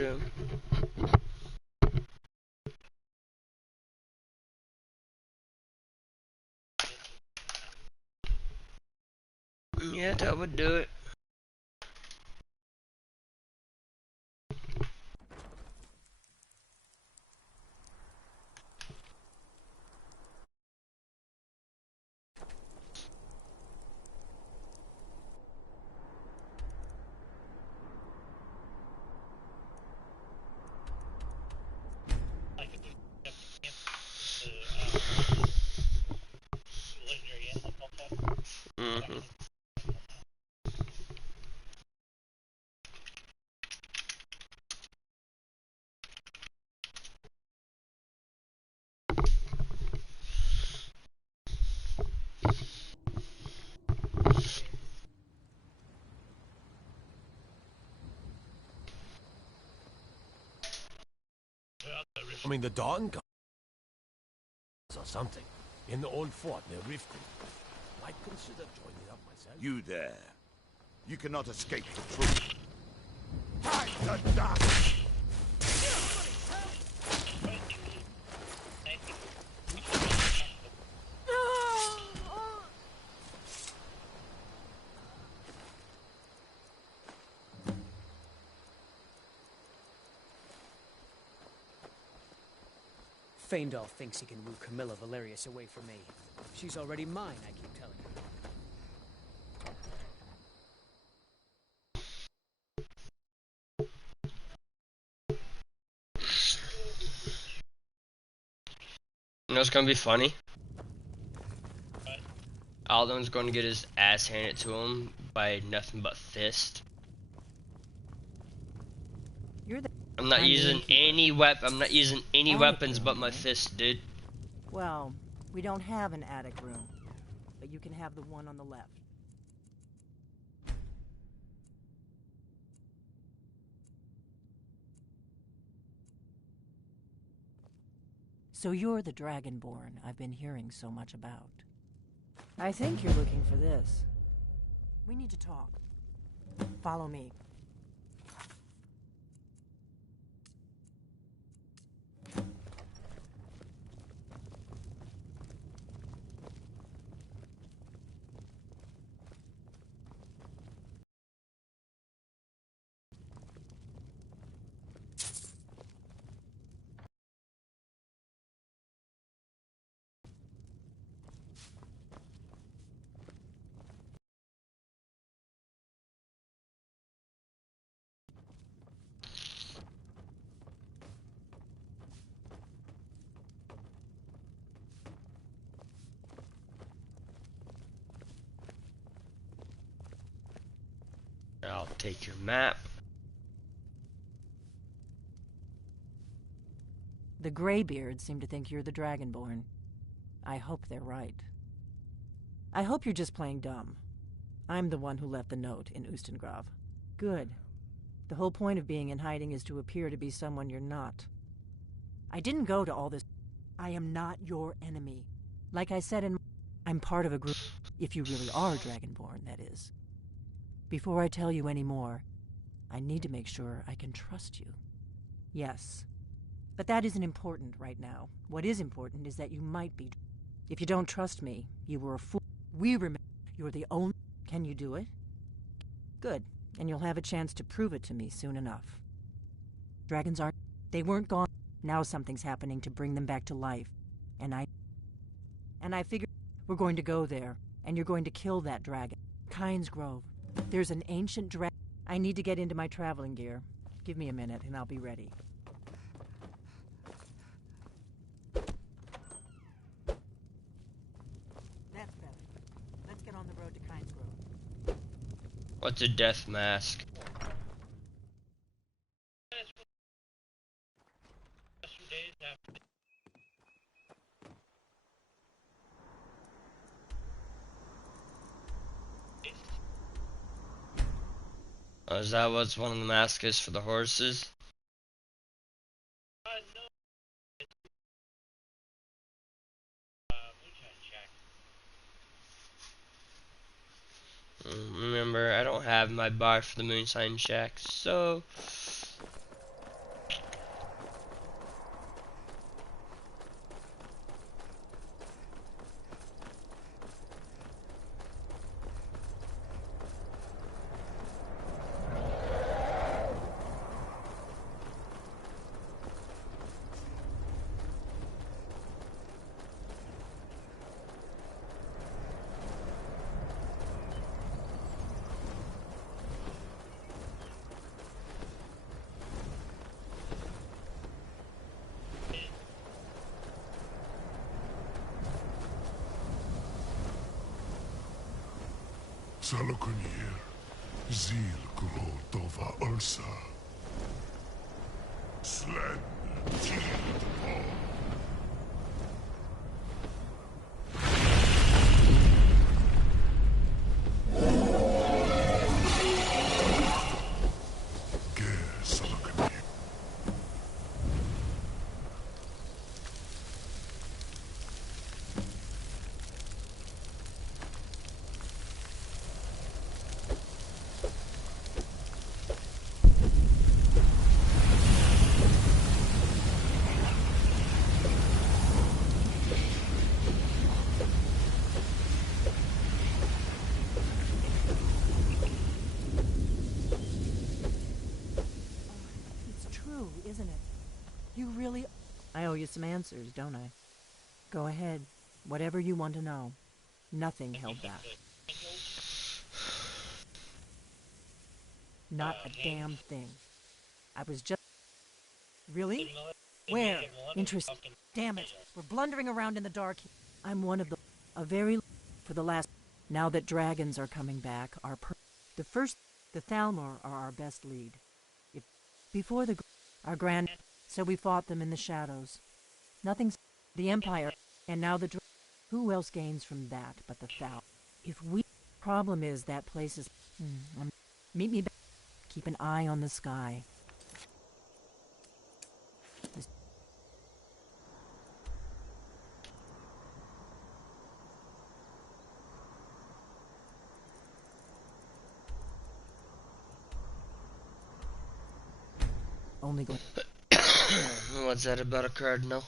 true. Yeah, that would do it. Mhm. I mean, the Dawn Guards or something in the old fort near Riften. Might consider joining up myself. You there. You cannot escape the truth. Fight the dust! Feindal thinks he can woo Camilla Valerius away from me. She's already mine, I keep telling You know what's gonna be funny? Alden's gonna get his ass handed to him by nothing but fist. You're the I'm not using any weapon. I'm not using any Attic weapons room, but my eh? fist, dude. Well, we don't have an attic room, but you can have the one on the left. So you're the Dragonborn I've been hearing so much about. I think you're looking for this. We need to talk. Follow me. I'll take your map. The Greybeards seem to think you're the Dragonborn. I hope they're right. I hope you're just playing dumb. I'm the one who left the note in Ustengrav. Good. The whole point of being in hiding is to appear to be someone you're not. I didn't go to all this. I am not your enemy. Like I said I'm part of a group. If you really are Dragonborn, that is. Before I tell you any more, I need to make sure I can trust you. Yes. But that isn't important right now. What is important is that you might be. If you don't trust me, you were a fool. We remember you're the only. Can you do it? Good. And you'll have a chance to prove it to me soon enough. Dragons aren't. They weren't gone. Now something's happening to bring them back to life. And I figure we're going to go there, and you're going to kill that dragon. Kynes Grove. There's an ancient dragon. I need to get into my traveling gear. Give me a minute, and I'll be ready. That's better. Let's get on the road to Kynes Grove. What's a death mask? Oh, is that what's one of the masks is for the horses? Remember, I don't have my bar for the Moonshine Shack, so Salakunir, Zil Grotova Ursa. Sled Tilt Paw. It's true, isn't it? You really... I owe you some answers, don't I? Go ahead. Whatever you want to know. Nothing held back. Not a damn thing. I was just... Really? Where? Interesting. Damn it. We're blundering around in the dark. I'm one of the... A very... For the last... Now that dragons are coming back, the first... The Thalmor are our best lead. If... Before the... Our grand... So we fought them in the shadows. Nothing's... The Empire... And now the... Who else gains from that but the Thal? If we... Problem is that place is... Meet me back. Keep an eye on the sky. Only go... What's that about a cardinal?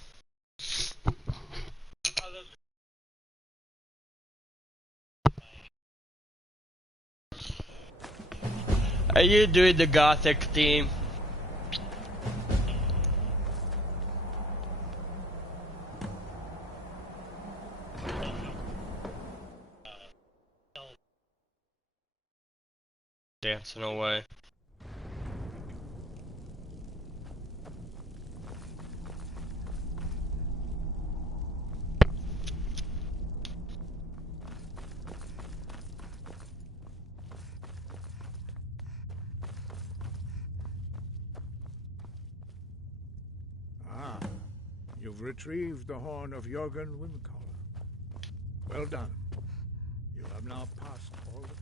Are you doing the gothic theme? Dancing away. You've retrieved the horn of Jorgen Windcaller. Well done. You have now passed all the trials.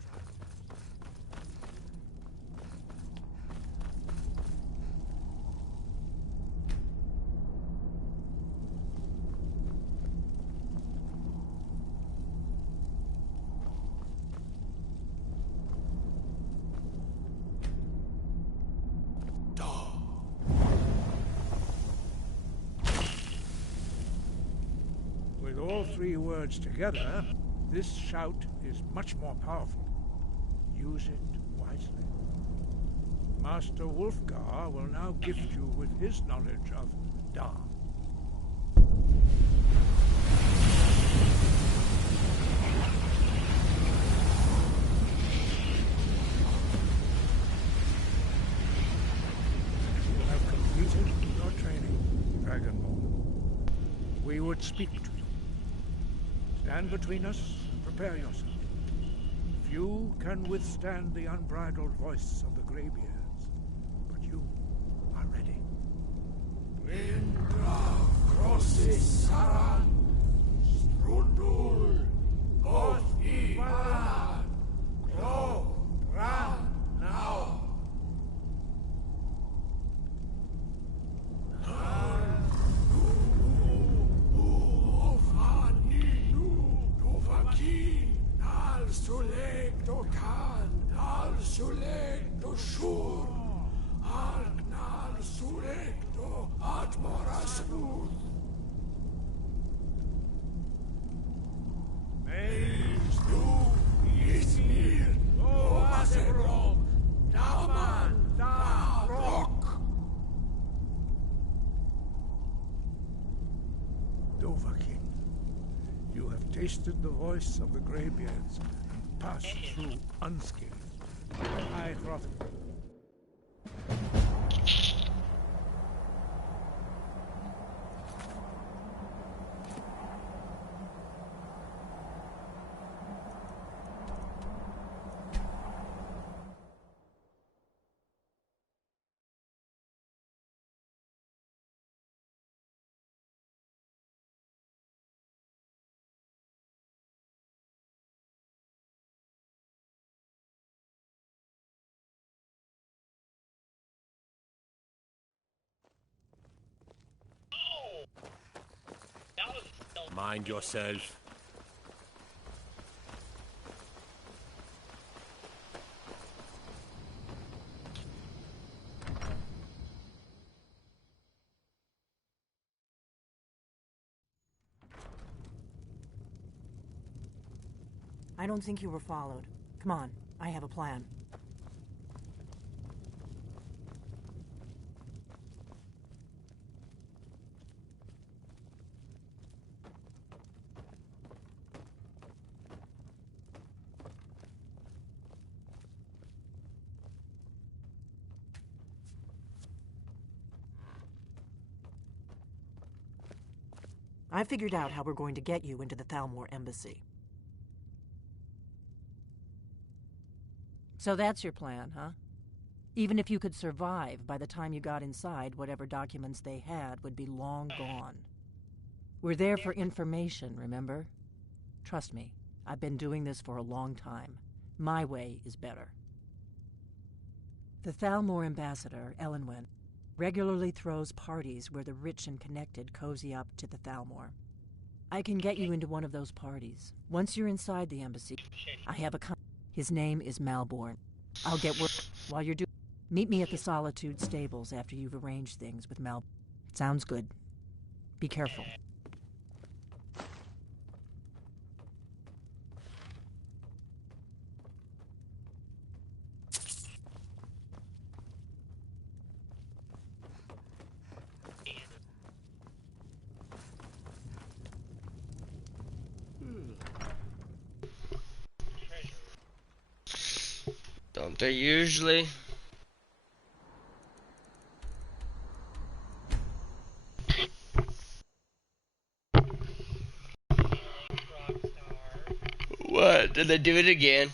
With all three words together, this shout is much more powerful. Use it wisely. Master Wulfgar will now gift you with his knowledge of Da. You have completed your training, Dragonborn. We would speak to you. Stand between us and prepare yourself. Few can withstand the unbridled voice of the Greybeards, but you are ready. Windra crosses Saran, Strundul, Oth Ivan, Gro, Ran, now. Suleg do Khan, Al Suleg do Shur, Argnal Suleg do Atmorasmud. Meis du Ismir, do Vaserom, Daman, da Rock. Dovahkiin, you have tasted the voice of the Greybeards and passed through unscathed. I Hrothgar. Mind yourself. I don't think you were followed. Come on, I have a plan. I figured out how we're going to get you into the Thalmor embassy. So that's your plan, huh? Even if you could survive, by the time you got inside, whatever documents they had would be long gone. We're there for information, remember? Trust me, I've been doing this for a long time. My way is better. The Thalmor ambassador, Elenwen, regularly throws parties where the rich and connected cozy up to the Thalmor. I can get you into one of those parties. Once you're inside the embassy, I have a his name is Malborn. I'll get work while you're doing. Meet me at the Solitude stables after you've arranged things with Mal. Sounds good. Be careful. Don't they usually? What? Did they do it again?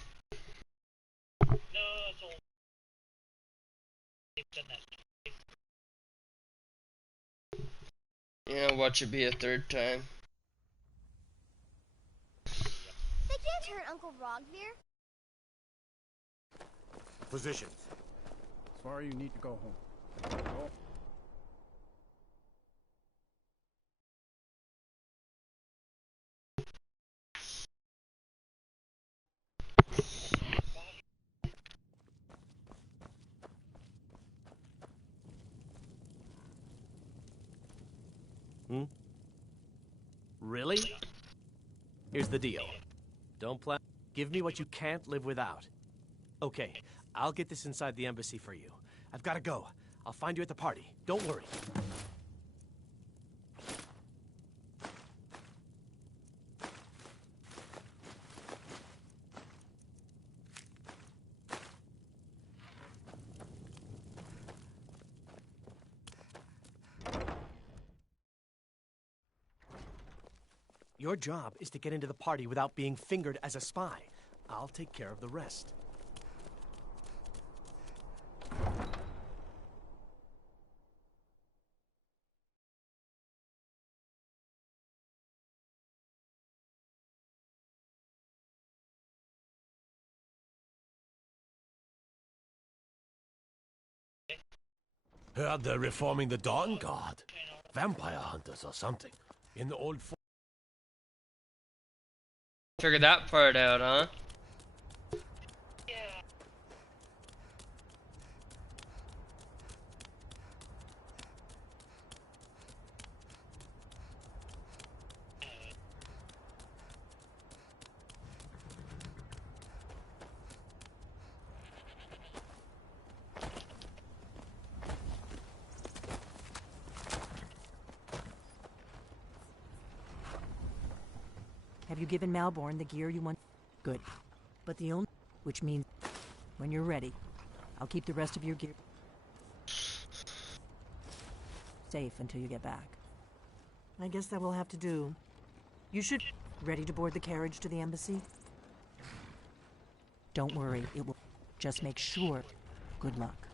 Yeah, watch it be a third time. They can't turn Uncle Rogvir. Positions. Sorry, you need to go home. Go. Really? Here's the deal. Don't plan. Give me what you can't live without. Okay, I'll get this inside the embassy for you. I've got to go. I'll find you at the party. Don't worry. Your job is to get into the party without being fingered as a spy. I'll take care of the rest. Heard they're reforming the Dawn Guard. Vampire hunters or something. In the old fort. Figured that part out, huh? Have you given Malborn the gear you want? Good. But the only... Which means, when you're ready, I'll keep the rest of your gear safe until you get back. I guess that will have to do. You should... Ready to board the carriage to the embassy? Don't worry, it will... Just make sure. Good luck.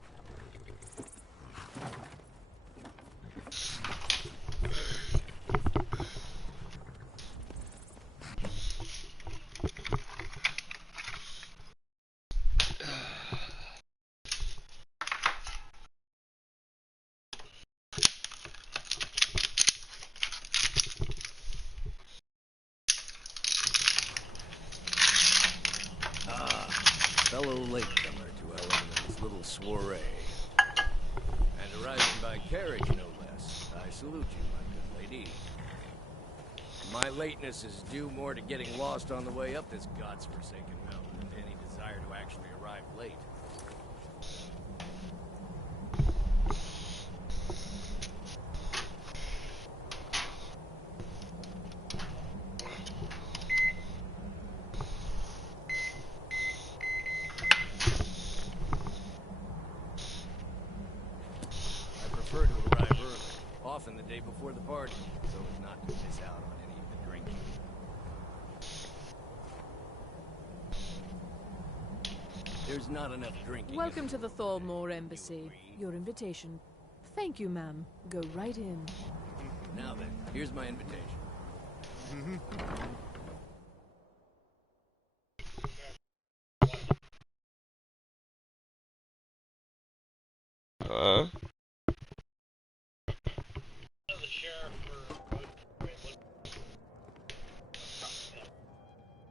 fellow latecomer to Elemen's little soiree. And arriving by carriage, no less. I salute you, my good lady. My lateness is due more to getting lost on the way up this god's-forsaken mountain than to any desire to actually arrive late. I prefer to arrive early, often the day before the party, so as not to miss out on any of the drinking. There's not enough drinking. Welcome to the Thormore Embassy. Your invitation. Thank you, ma'am. Go right in. Now then, here's my invitation.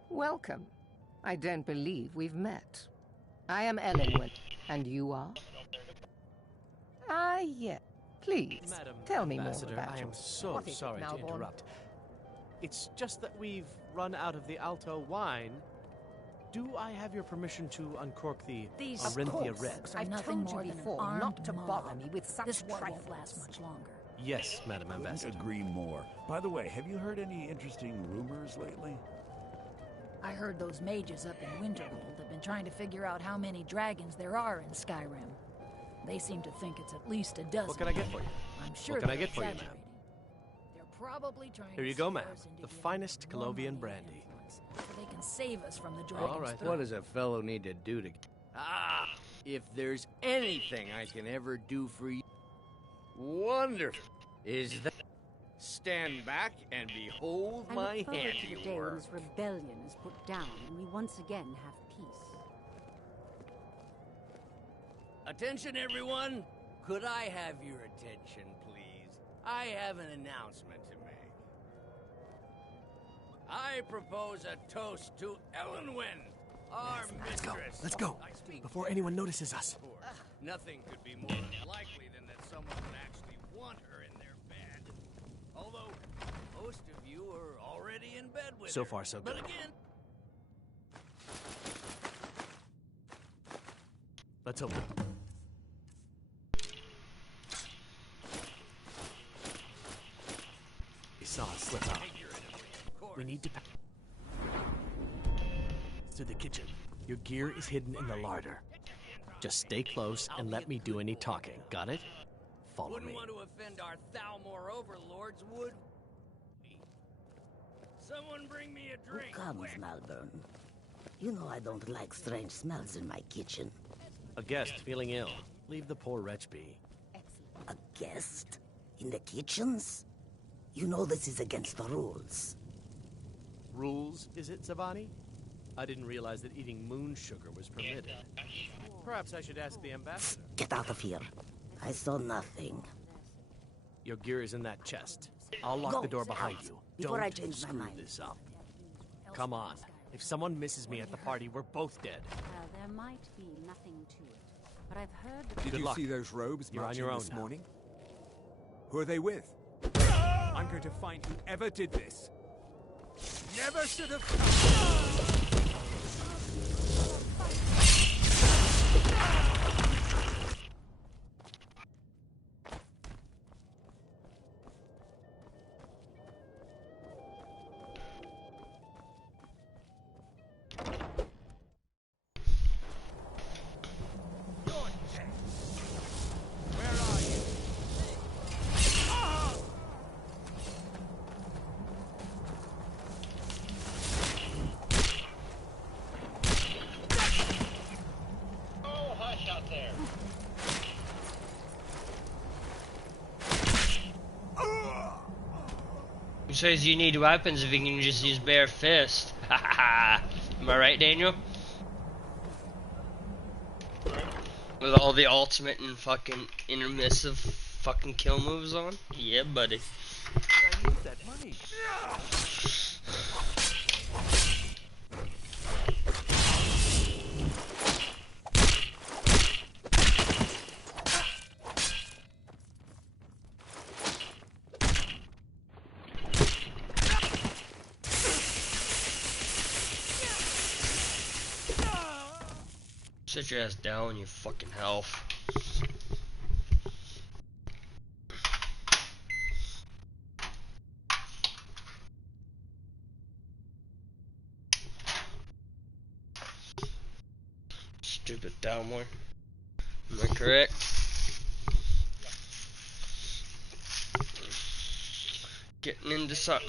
Welcome. I don't believe we've met. I am Ellenwood, and you are? Ah, yeah. Please, Madam tell me more Ambassador, about I am you. so What is it, sorry to Malborn? interrupt. It's just that we've run out of the Alto wine. Do I have your permission to uncork the These Arinthia Red? I've nothing told you more than before an not armed to mob. bother me with such This war trifles. won't last much longer. Yes, Madam Ambassador. Agree more. By the way, have you heard any interesting rumors lately? I heard those mages up in Winterhold have been trying to figure out how many dragons there are in Skyrim. They seem to think it's at least a dozen. What can I get for you? I'm sure What can I they're get for you, ma'am? exaggerating. They're probably trying Here to you go, scare ma'am. us into The giving finest more money Colovian and brandy. influence, so they can save us from the dragon's All right. throat. What does a fellow need to do to... Ah! If there's anything I can ever do for you... Wonderful! Is that... Stand back and behold I my look forward to the day when handiwork. this rebellion is put down and we once again have peace. Attention, everyone! Could I have your attention, please? I have an announcement to make. I propose a toast to Ellenwyn, our mistress. Let's go. Before anyone notices us. Nothing could be more unlikely than that someone would actually want her in their bed. Although, most of you are already in bed with her. So far, so But good. again, Let's open. He saw us slip out. We need to pack. To the kitchen. Your gear is hidden in the larder. Just stay close and let me do any talking. Got it? Follow wouldn't me. want to offend our Thalmor overlords, would we? Someone bring me a drink. Who comes, Malborn? You know I don't like strange smells in my kitchen. A guest feeling ill. Leave the poor wretch be. A guest? In the kitchens? You know this is against the rules. Rules, is it, Zavani? I didn't realize that eating moon sugar was permitted. Perhaps I should ask the ambassador. Get out of here. I saw nothing. Your gear is in that chest. I'll lock Go, the door behind out, you. before Don't I change my screw mind. this up. Come on. If someone misses me at the party, we're both dead. Well, there might be nothing to it, but I've heard that... Did Good you luck. see those robes You're on marching your own this now. morning? Who are they with? I'm going to find whoever did this. Never should have come. Who says you need weapons if you can just use bare fist? Am I right, Daniel? With all the ultimate and fucking intermissive fucking kill moves on? Yeah, buddy. I need that money. Sit your ass down, you fucking health. Stupid downward. Am I correct? Getting into something.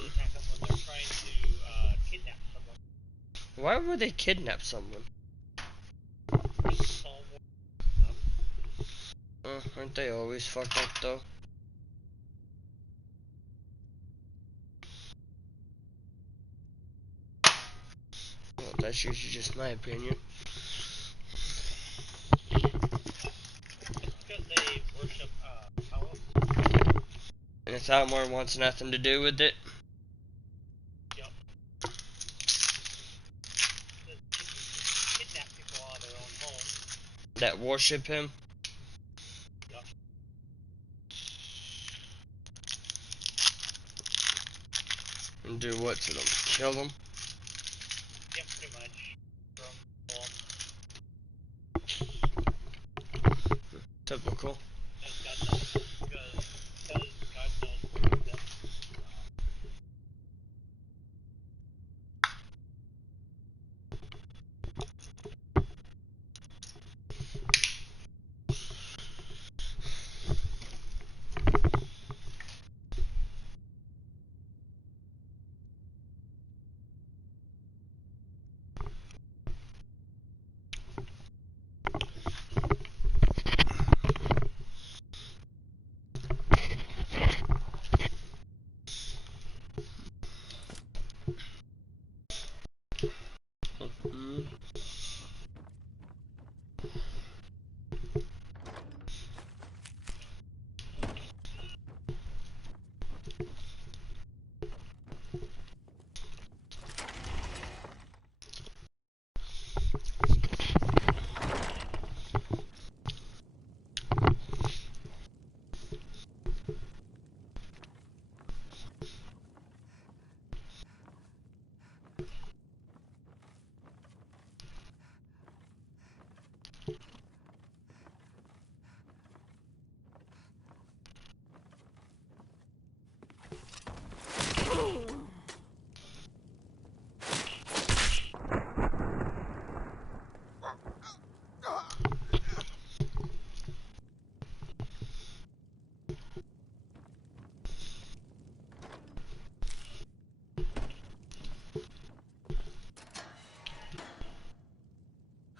Why would they kidnap someone? Aren't they always fucked up though? Well, that's usually just my opinion. And if Almore wants nothing to do with it. That worship him. And do what to them? Kill them? Yeah, pretty much. Typical.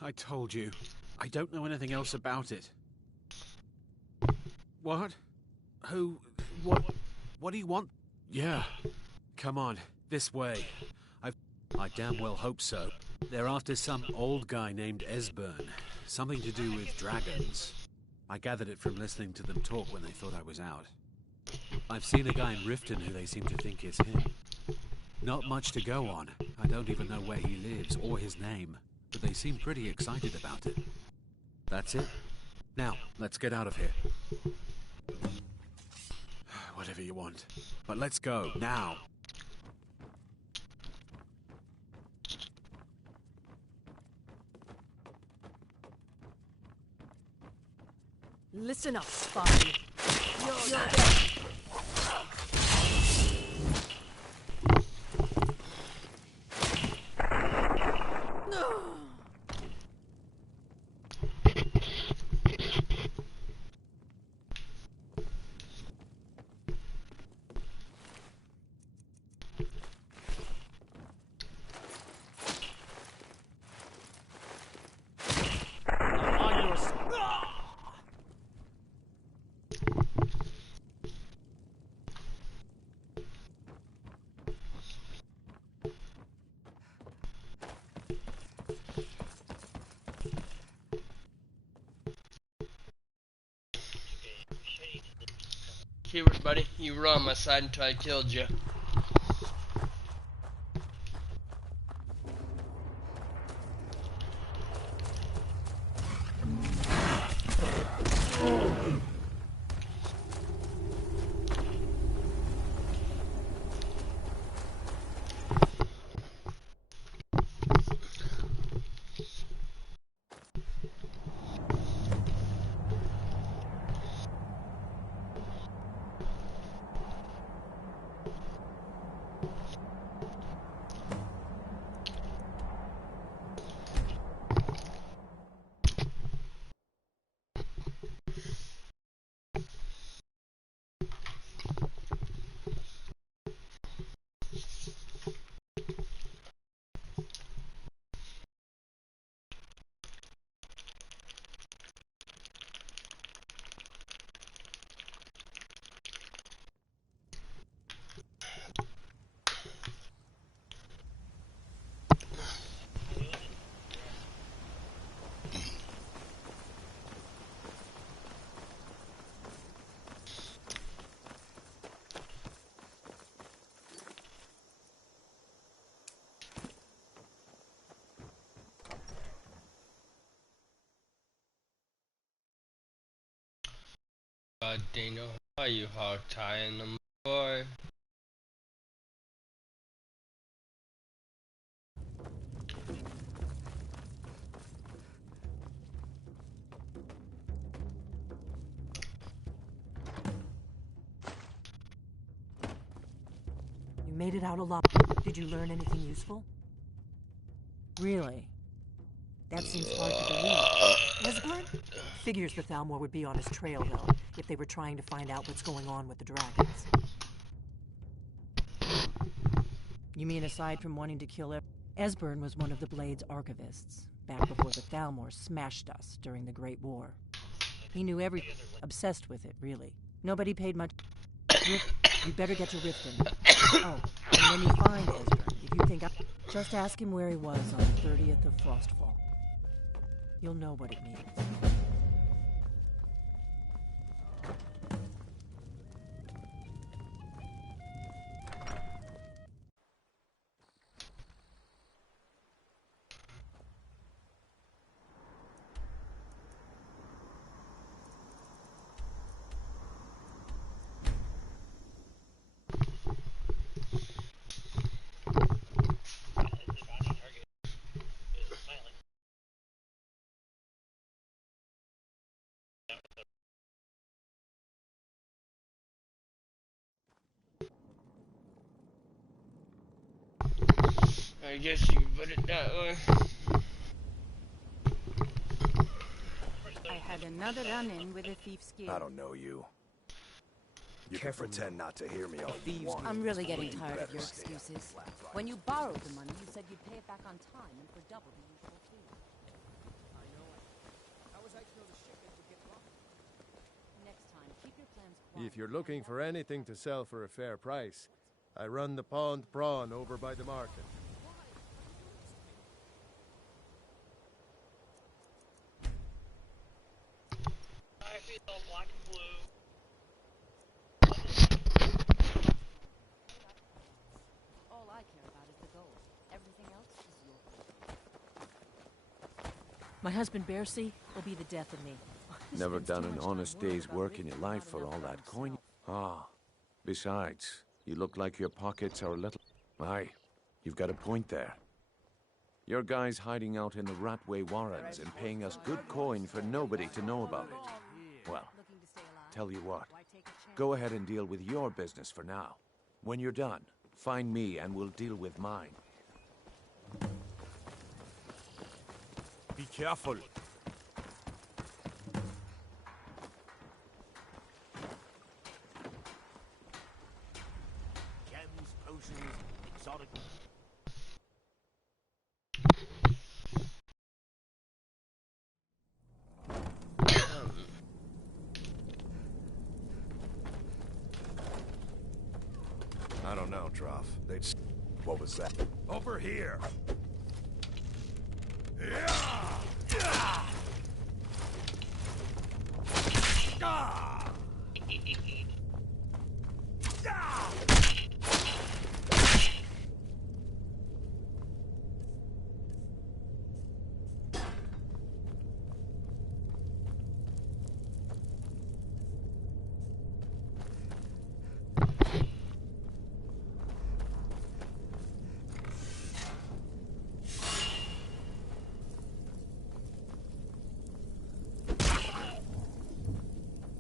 I told you. I don't know anything else about it. What? Who? What do you want? Yeah. Come on, this way. I damn well hope so. They're after some old guy named Esbern. Something to do with dragons. I gathered it from listening to them talk when they thought I was out. I've seen a guy in Riften who they seem to think is him. Not much to go on. I don't even know where he lives or his name. But they seem pretty excited about it. That's it. Now, let's get out of here. Whatever you want. But let's go, now. Listen up, spy. You're Keyword, buddy. You were on my side until I killed you. Dino, are you hog tying them, boy? You made it out alive. Did you learn anything useful? Really? That seems hard to believe. Esbern? Figures the Thalmor would be on his trail, though, if they were trying to find out what's going on with the dragons. You mean aside from wanting to kill Esbern was one of the Blade's archivists, back before the Thalmor smashed us during the Great War. He knew everything, obsessed with it, really. Nobody paid much. You'd better get to Riften. Oh, and when you find Esbern, if you think just ask him where he was on the 30th of Frostfall. You'll know what it means. I guess you put it that way. I had another run-in with a thief's skin. I don't know you. You can pretend not to hear me all you want. I'm really getting tired of your excuses. When you borrowed the money, you said you'd pay it back on time and for double the usual fee. I know it. How was I to know the shipment would get lost? Next time, keep your plans quiet. If you're looking for anything to sell for a fair price, I run the Pond Prawn over by the market. I feel black and blue. All I care about is the gold. Everything else is your fault. My husband, Bearsea, will be the death of me. Never done an honest day's work in your life for all that coin. Ah, besides, you look like your pockets are a little... Aye, you've got a point there. Your guys hiding out in the Ratway Warrens and paying us good coin for nobody to know about it. Well, tell you what, go ahead and deal with your business for now. When you're done, find me and we'll deal with mine. Be careful. Gems, potions, exotic... I don't know, Trough. They'd... What was that? Over here!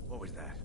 What was that?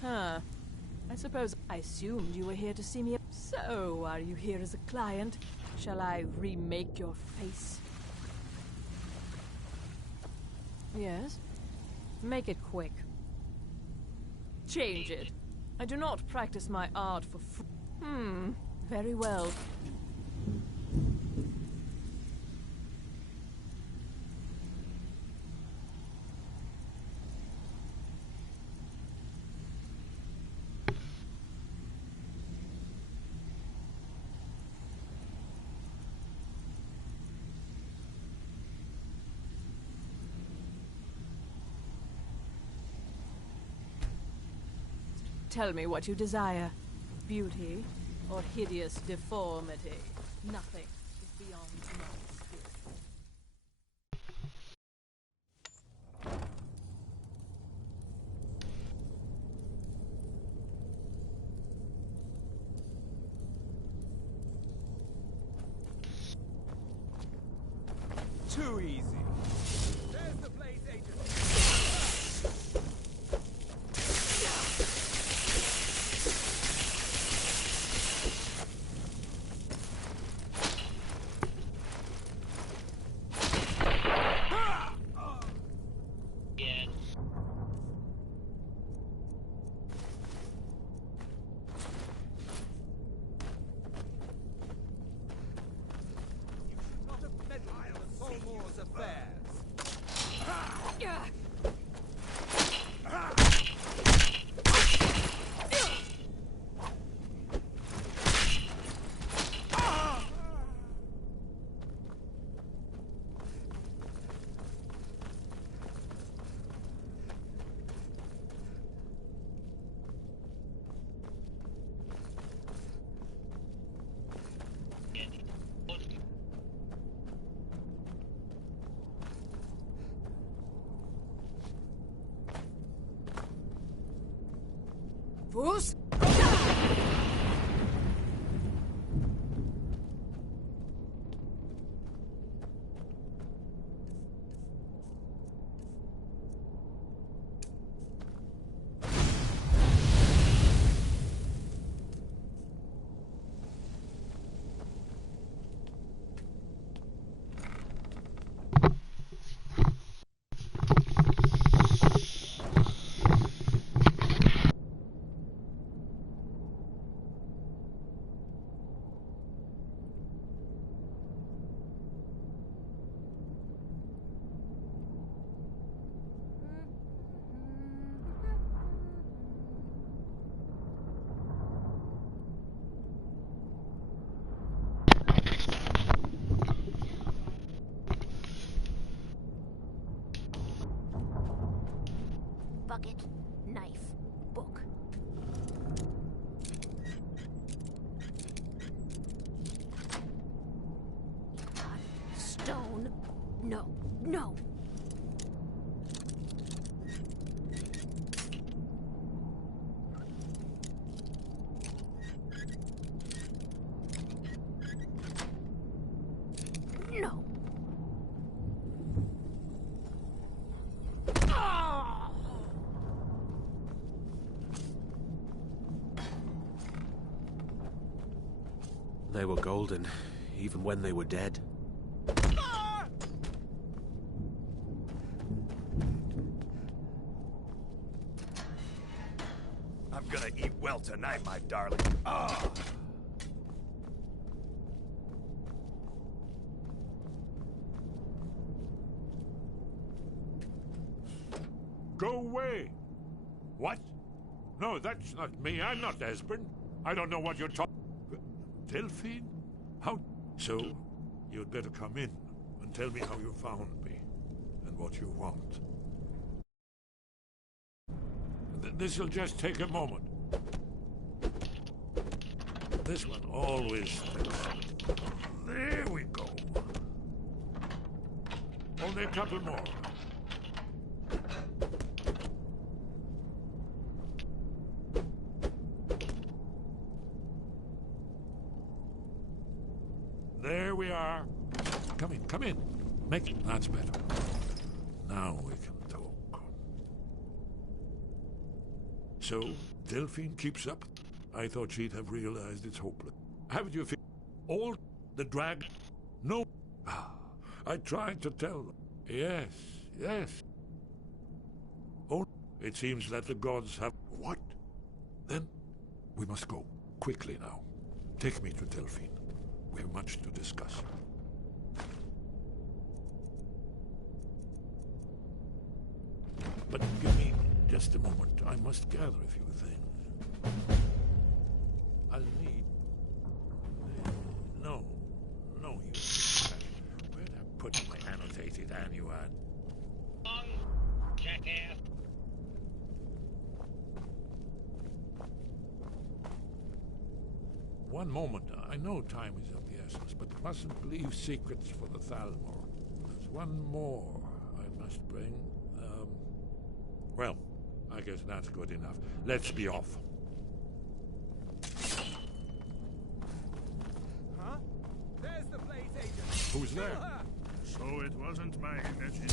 Huh. I suppose I assumed you were here to see me. So, are you here as a client? Shall I remake your face? Yes? Make it quick. Change it. I do not practice my art for very well. Tell me what you desire. Beauty or hideous deformity. Nothing is beyond my skill. Too easy. There's the blaze agent. Fools! Bucket, knife, book. Pot, stone. No, no. No. They were golden, even when they were dead. I'm gonna eat well tonight, my darling. Ah! Go away! What? No, that's not me. I'm not Esbern. I don't know what you're talking... Delphine? How... So, you'd better come in and tell me how you found me and what you want. This'll just take a moment. This one always fits. There we go. Only a couple more. There we are. Come in, come in. That's better. Now we can talk. So, Delphine keeps up? I thought she'd have realized it's hopeless. Haven't you all the drag? No. I tried to tell them. Yes, yes. It seems that the gods have... What? Then we must go. Quickly now. Take me to Delphine. We have much to discuss. But give me just a moment. I must gather a few things. I'll need... No. No, you... Where'd I put my annotated annuad? Jackass. One moment. I know time is of the essence, but mustn't leave secrets for the Thalmor. There's one more I must bring. Well, I guess that's good enough. Let's be off. Huh? There's the Blades agent. Who's there? So it wasn't my energy.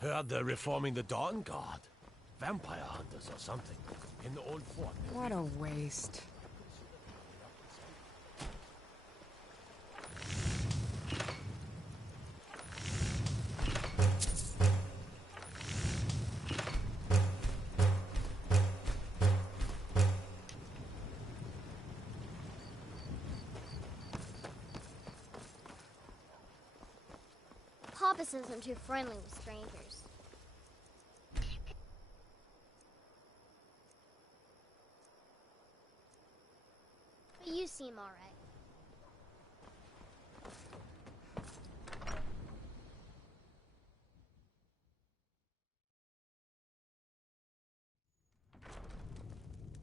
Heard they're reforming the Dawn Guard. Vampire hunters or something. In the old fort. What a waste. Papa says I'm too friendly with strangers. But you seem alright.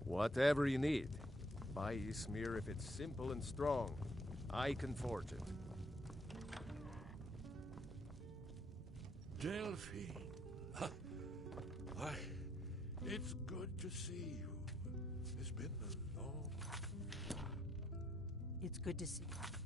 Whatever you need. Buy Ismir if it's simple and strong. I can forge it. Delphine. Why, it's good to see you. It's been a long... It's good to see you.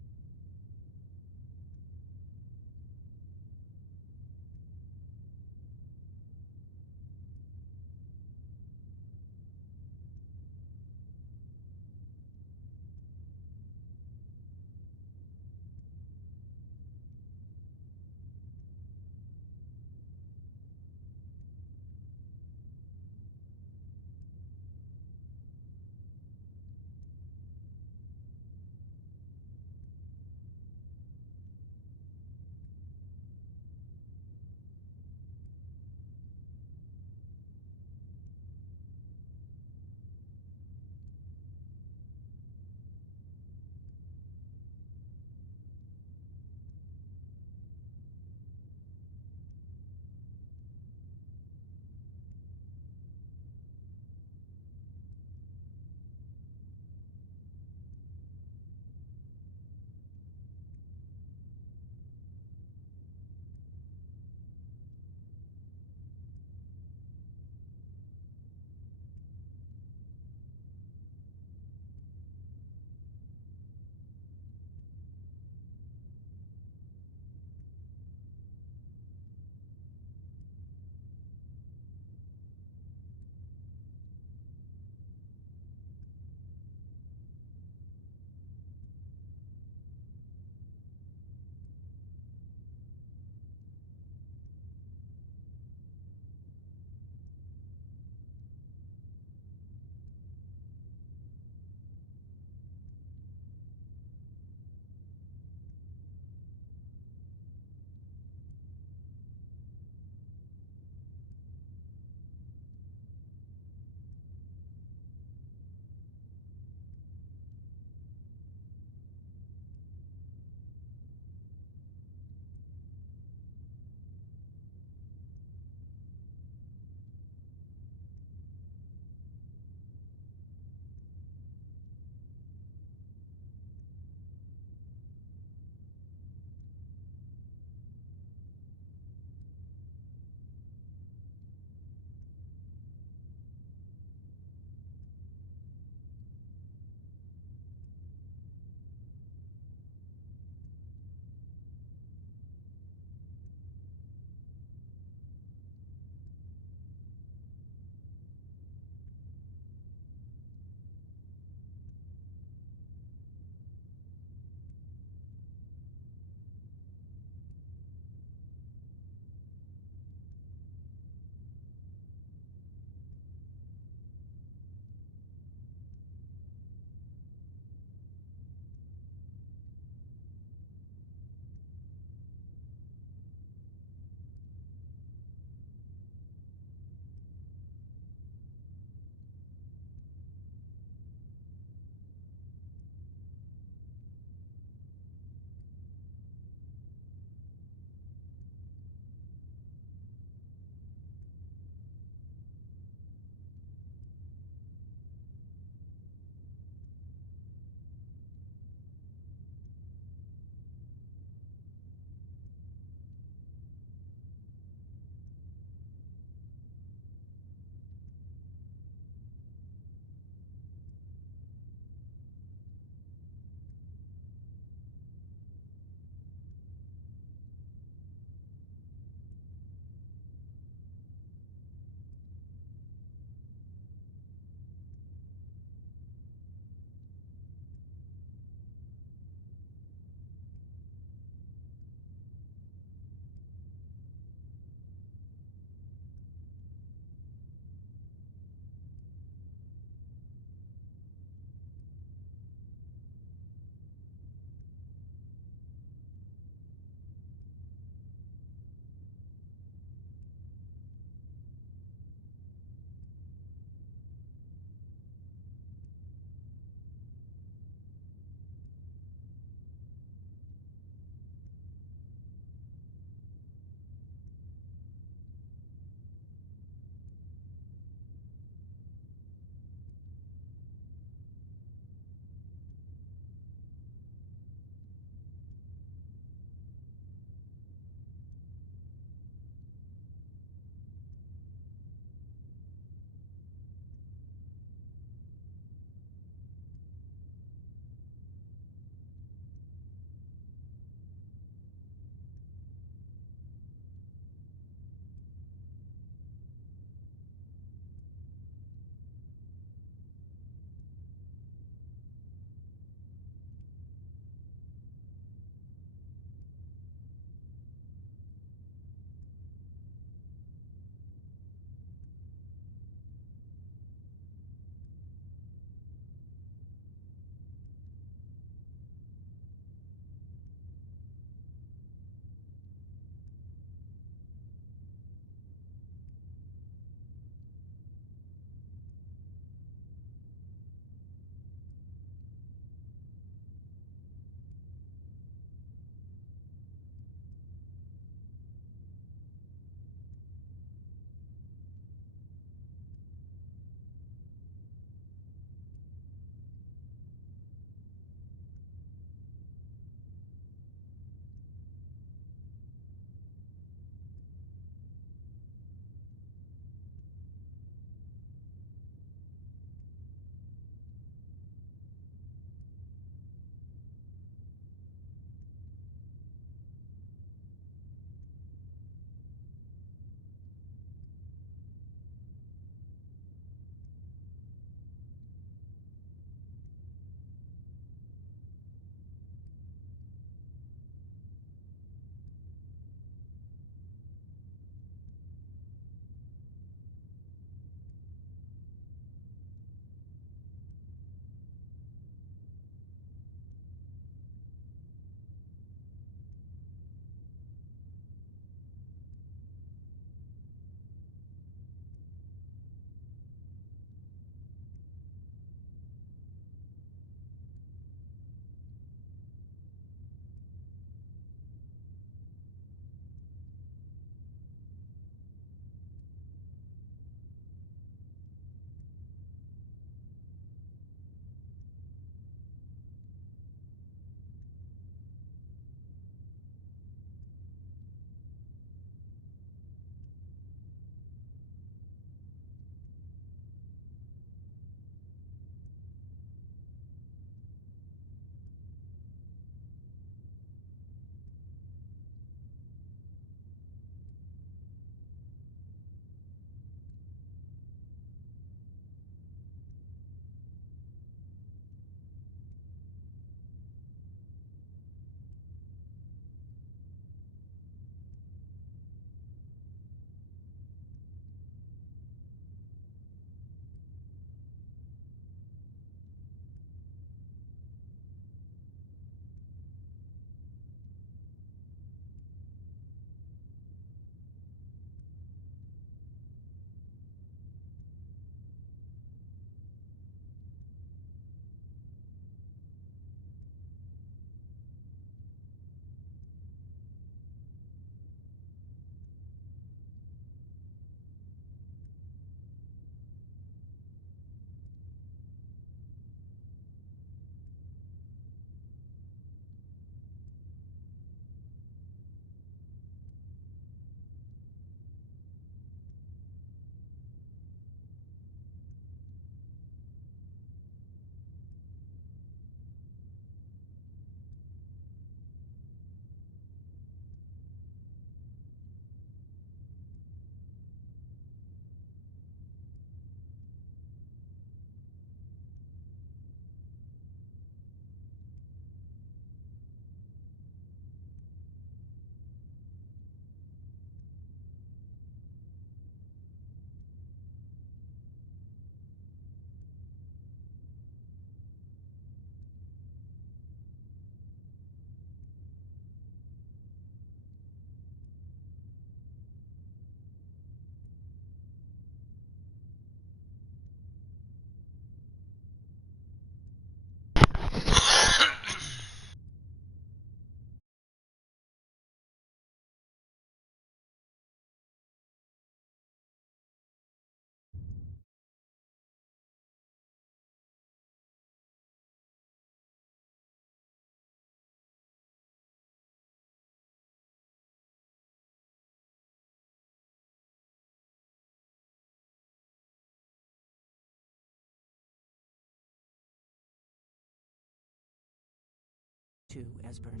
too, Esbern.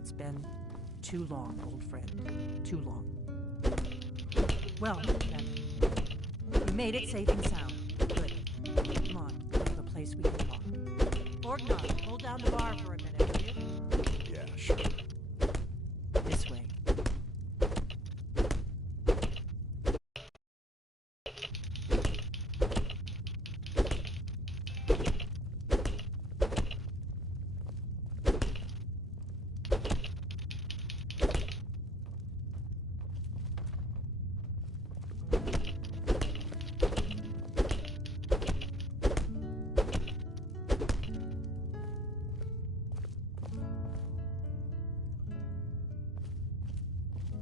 It's been too long, old friend. Too long. Well, then, you made it safe and sound. Good. Come on, we have a place we can talk. Orgnar, hold down the bar for a minute, will you? Yeah, sure. This way.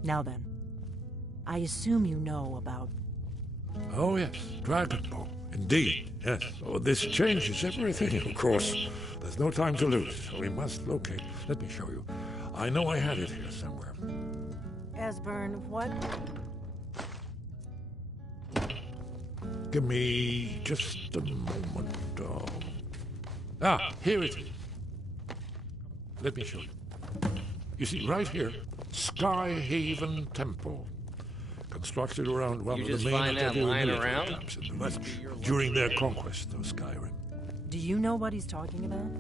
Now then, I assume you know about... Oh, yes, Dragonborn. Indeed, yes. Oh, this changes everything, of course. There's no time to lose. We must locate. Let me show you. I know I had it here somewhere. Esbern, what? Give me just a moment. Here it is. Let me show you. You see, right here, Skyhaven Temple. Constructed around one You of just the main find that military lying around? camps in the village during their conquest of Skyrim. Do you know what he's talking about?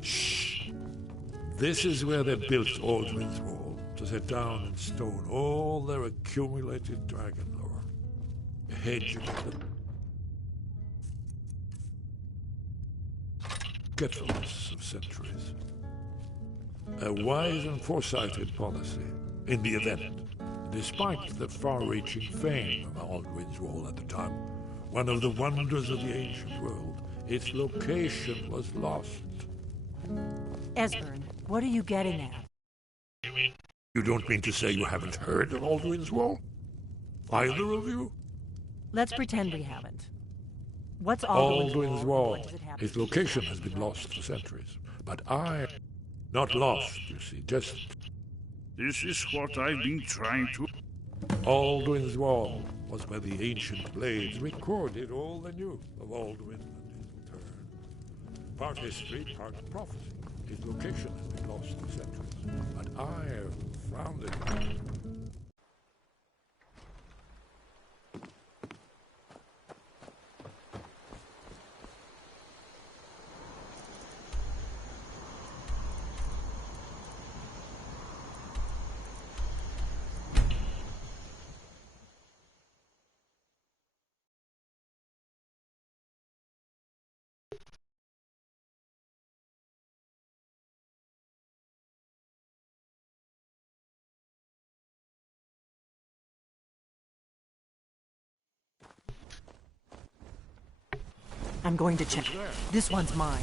Shh. This is where they built Aldrin's Wall, to set down in stone all their accumulated dragon lore. A hedge against the forgetfulness of centuries. A wise and foresighted policy in the event. Despite the far-reaching fame of Aldrin's Wall at the time, one of the wonders of the ancient world, its location was lost. Esbern, what are you getting at? You don't mean to say you haven't heard of Aldrin's Wall? Either of you? Let's pretend we haven't. What's Aldrin's Wall. What does it have Its to do? location has been lost for centuries. But I... Not lost, you see, just... This is what I've been trying to... Aldrin's Wall was where the ancient blades recorded all they knew of Aldrin and his return. Part history, part prophecy. His location has been lost for centuries. But I have found it. I'm going to check. This one's mine.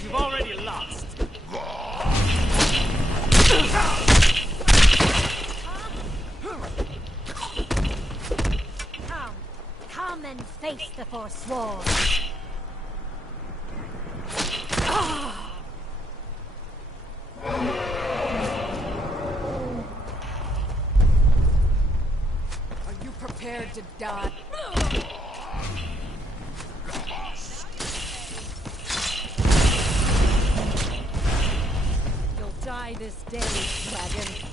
You've already lost. Come and face the Forsworn. Are you prepared to die? You'll die this day, dragon.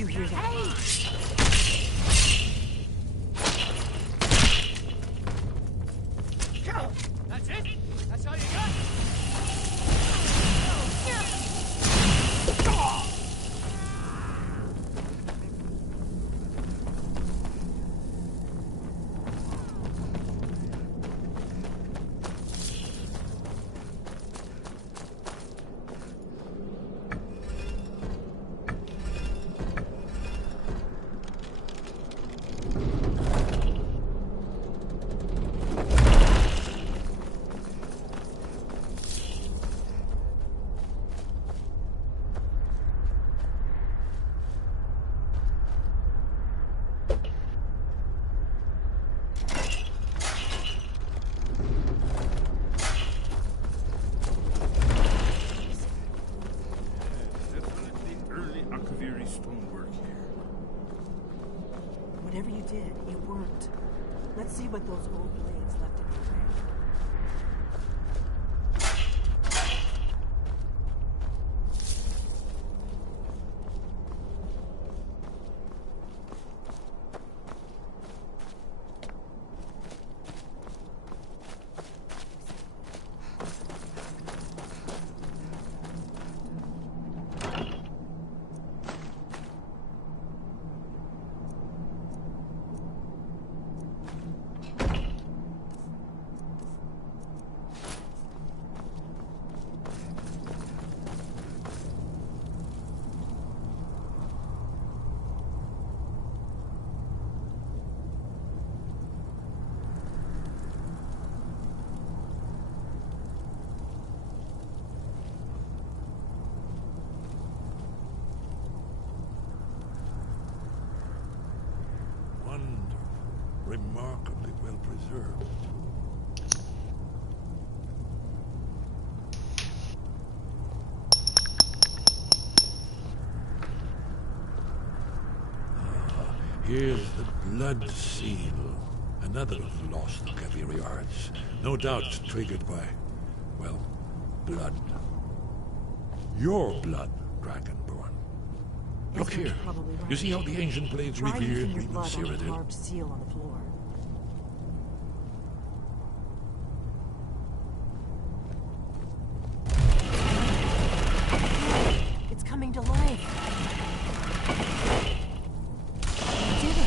Did you hear that? That's it? That's all you got? Whatever you did, it worked. Let's see what those old blades left in your hand. Remarkably well preserved. Here's the blood seal. Another of the lost Kaviri arts. No doubt triggered by, well, blood. Your blood, Dragonborn. Look here. You see how the ancient blades revered me with Cyrodiil? Carved seal on the floor. It's coming to life. You did it.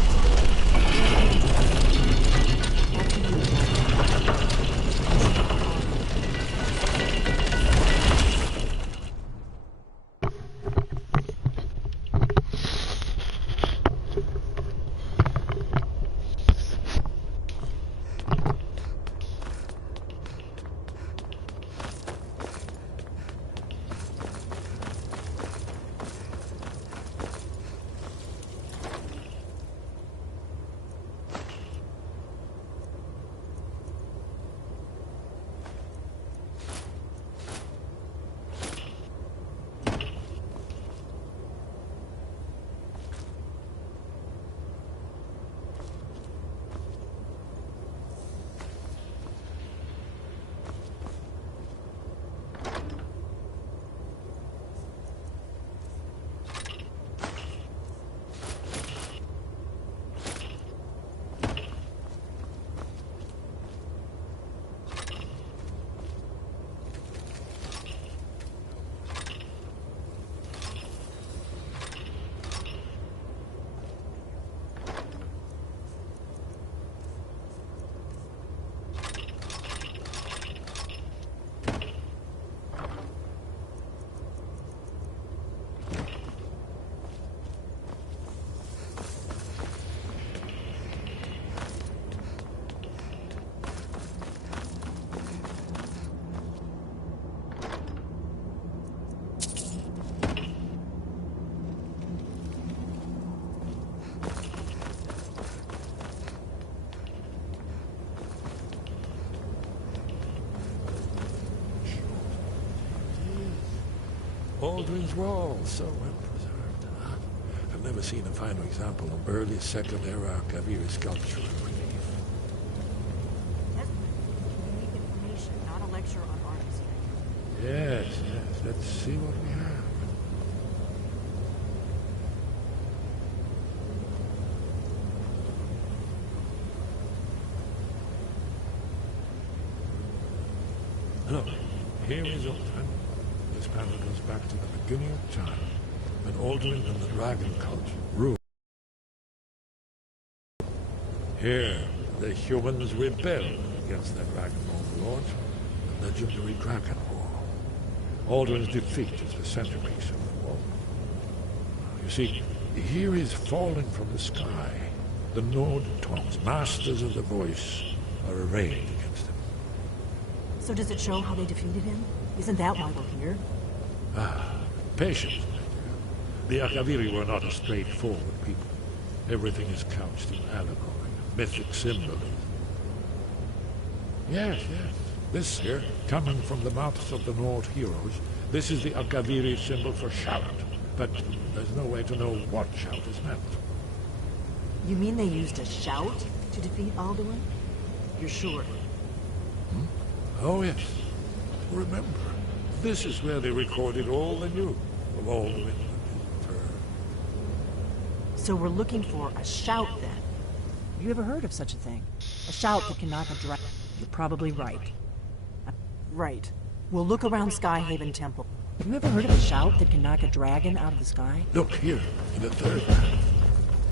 Aldrin's Wall, so well preserved. I've never seen a finer example of early Second Era Kaviri sculpture and relief. Unique information, not a lecture on art history. Yes, yes. Let's see what we have. Here is Ultan. This panel goes back to the beginning of time, when Alduin and the dragon cult ruled. Here, the humans rebelled against their Dragonborn lord, the legendary Dragon War. Alduin's defeat is the centerpiece of the war. You see, here is fallen from the sky. The Nord Tongs, masters of the voice, are arrayed against him. So does it show how they defeated him? Isn't that why we're here? Ah, patience, my dear. The Akaviri were not a straightforward people. Everything is couched in allegory, mythic symbolism. Yes, yes. This here, coming from the mouths of the Nord heroes, this is the Akaviri symbol for shout. But there's no way to know what shout is meant. You mean they used a shout to defeat Alduin? You're sure? Oh, yes. Remember, this is where they recorded all they knew of Alduin and his return. So we're looking for a shout, then. Have you ever heard of such a thing? A shout that can knock a dragon. You're probably right. Right. We'll look around Skyhaven Temple. Have you ever heard of a shout that can knock a dragon out of the sky? Look here, in the third panel.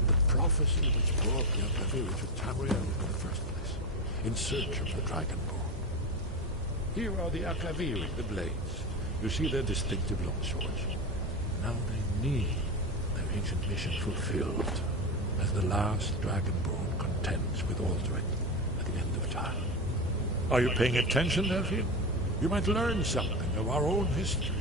The prophecy which brought the Akaviri to Tamriel in the first place, in search of the Dragonborn. Here are the Akaviri, the blades. You see their distinctive long swords. Now they need their ancient mission fulfilled, as the last Dragonborn contends with Alduin at the end of time. Are you paying attention, Delphine? You might learn something of our own history.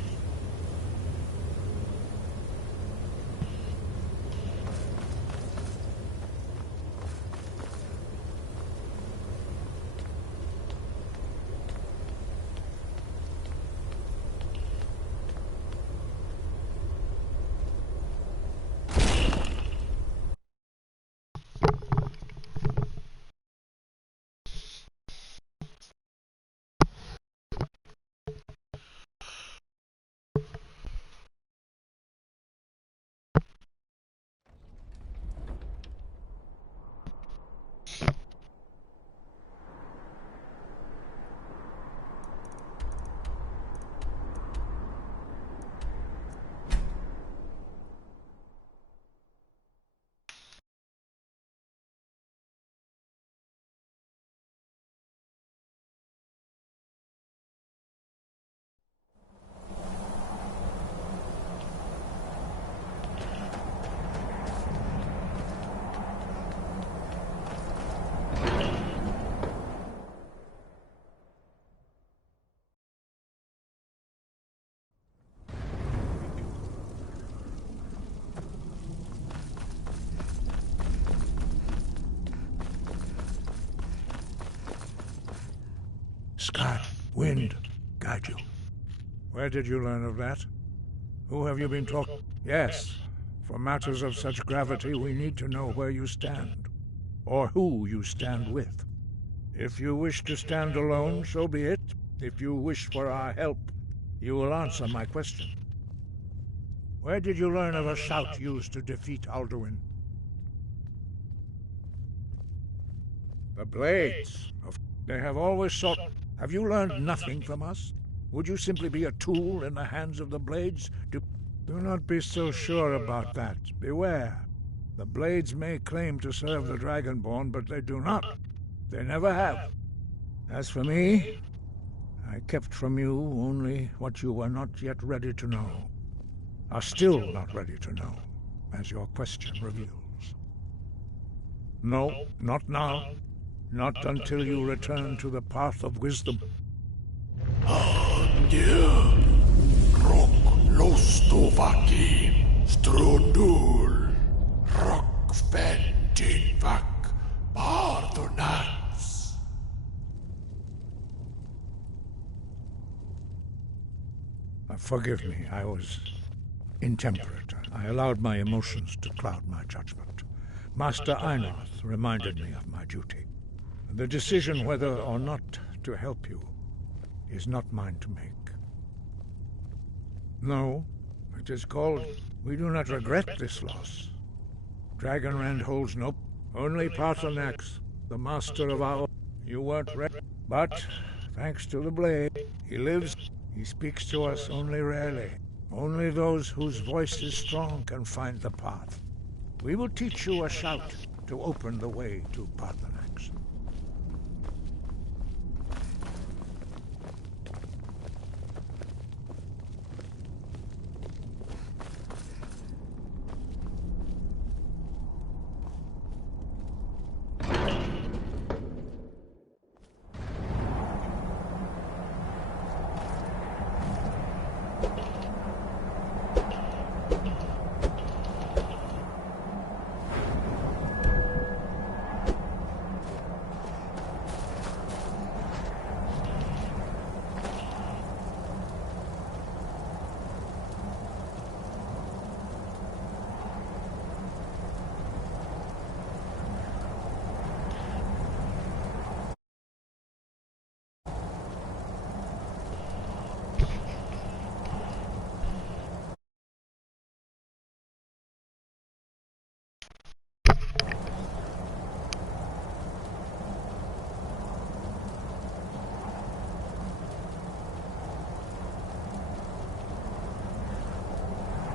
Sky, wind, guide you. Where did you learn of that? Who have you been talking? Yes. For matters of such gravity, we need to know where you stand, or who you stand with. If you wish to stand alone, so be it. If you wish for our help, you will answer my question. Where did you learn of a shout used to defeat Alduin? The blades. They have always sought... Have you learned nothing from us? Would you simply be a tool in the hands of the blades? Do not be so sure about that. Beware. The blades may claim to serve the Dragonborn, but they do not. They never have. As for me, I kept from you only what you were not yet ready to know. Are still not ready to know, as your question reveals. No, not now. Not until you return to the path of wisdom. Lostovaki, Strundul, Rockfentinvak, Bardonats. Forgive me, I was intemperate. I allowed my emotions to cloud my judgment. Master Einarth reminded me of my duty. The decision whether or not to help you is not mine to make. No, it is called, we do not regret this loss. Dragonrand holds no, only Paarthurnax, the master of our... You weren't ready, but thanks to the blade, he lives. He speaks to us only rarely. Only those whose voice is strong can find the path. We will teach you a shout to open the way to Paarthurnax.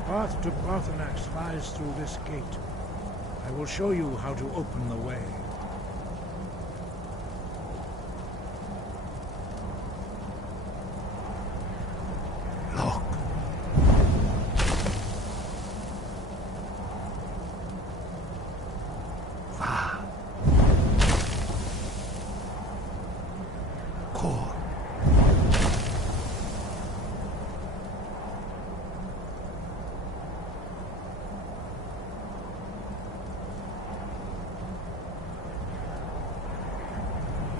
The path to Paarthurnax lies through this gate. I will show you how to open the way. Look. Va. Kor.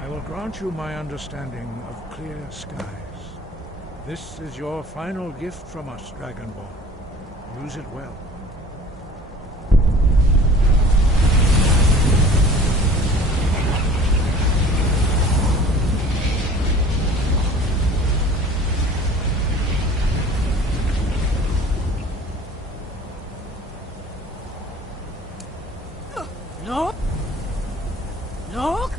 I will grant you my understanding of clear skies. This is your final gift from us, Dragonborn. Use it well. No? No?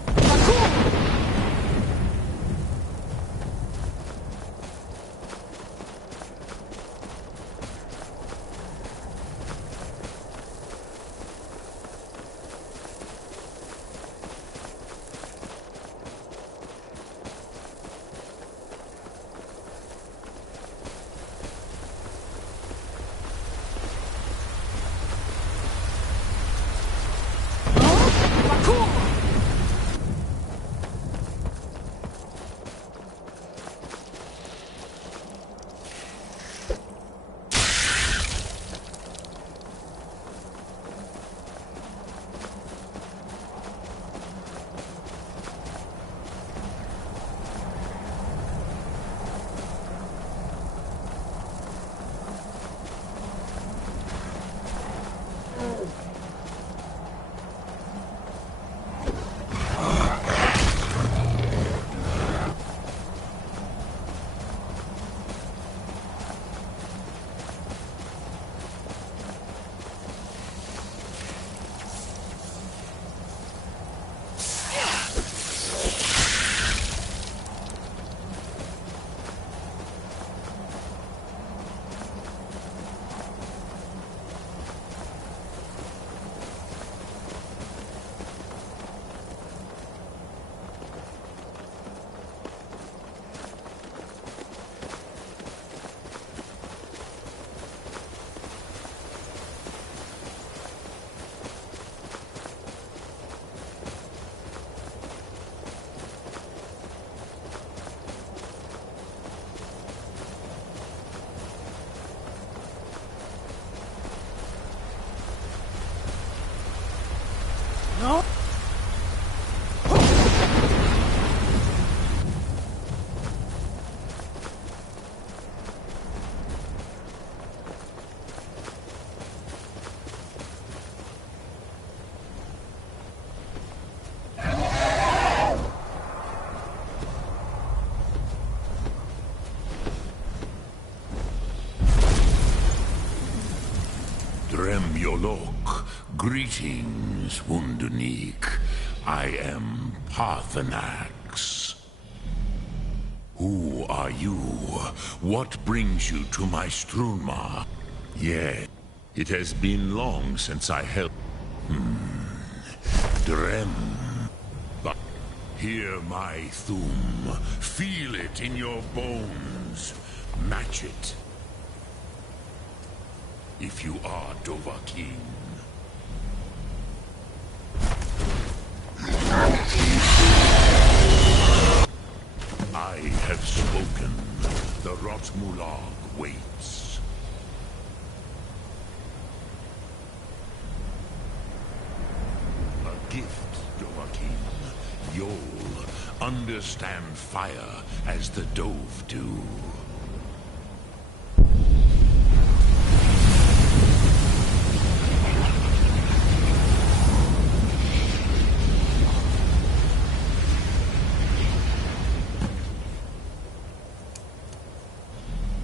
No? Dremyolok, greetings, Wunderneek. I am Paarthurnax. Who are you? What brings you to my Strunma? Yeah, it has been long since I held... Drem. But hear my thum. Feel it in your bones. Match it. If you are Dovahkiin. I have spoken. The Rotmulag waits. A gift, Dovahkiin. You'll understand fire as the Dove do.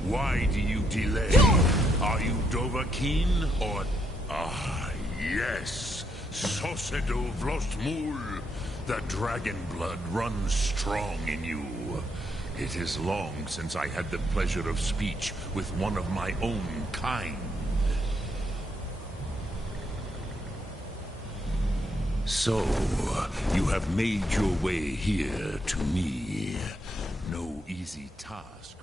Why do you delay? Are you Dovahkiin or... Ah, yes! Sosedo Vlostmul! The dragon blood runs strong in you. It is long since I had the pleasure of speech with one of my own kind. So, you have made your way here to me. No easy task.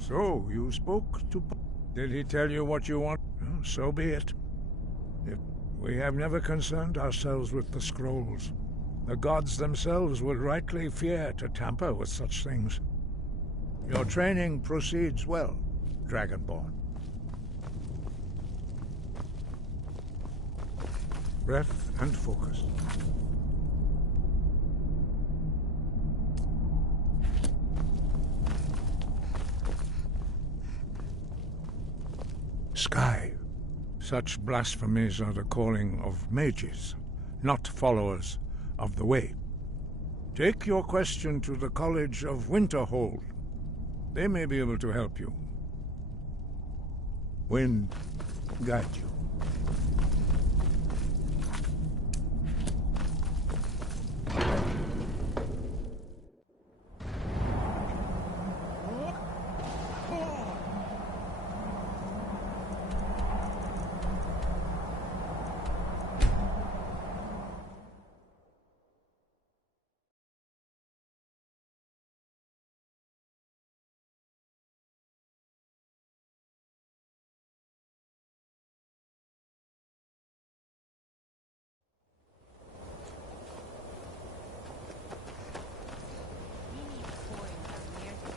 So, you spoke to... Did he tell you what you want? Well, so be it. We have never concerned ourselves with the scrolls. The gods themselves would rightly fear to tamper with such things. Your training proceeds well, Dragonborn. Breath and focus. Sky. Such blasphemies are the calling of mages, not followers of the Way. Take your question to the College of Winterhold. They may be able to help you. Wind got you.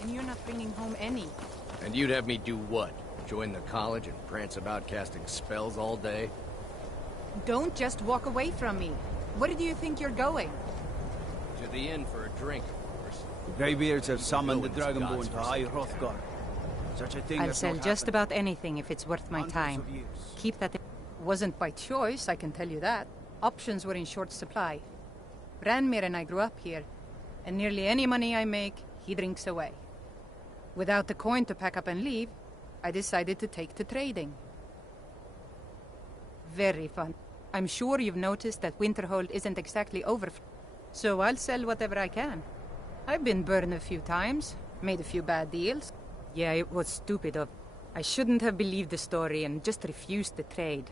And you're not bringing home any. And you'd have me do what? Join the college and prance about casting spells all day? Don't just walk away from me. Where do you think you're going? To the inn for a drink, of course. The Greybeards have summoned the Dragonborn to High Hrothgar. Such a thing I'll has sell not just happened about anything if it's worth my hundreds time. of years. Keep that. Wasn't by choice, I can tell you that. Options were in short supply. Branmir and I grew up here, and nearly any money I make, he drinks away. Without the coin to pack up and leave, I decided to take to trading. Very fun. I'm sure you've noticed that Winterhold isn't exactly over, so I'll sell whatever I can. I've been burned a few times, made a few bad deals. Yeah, it was stupid of... I shouldn't have believed the story and just refused the trade.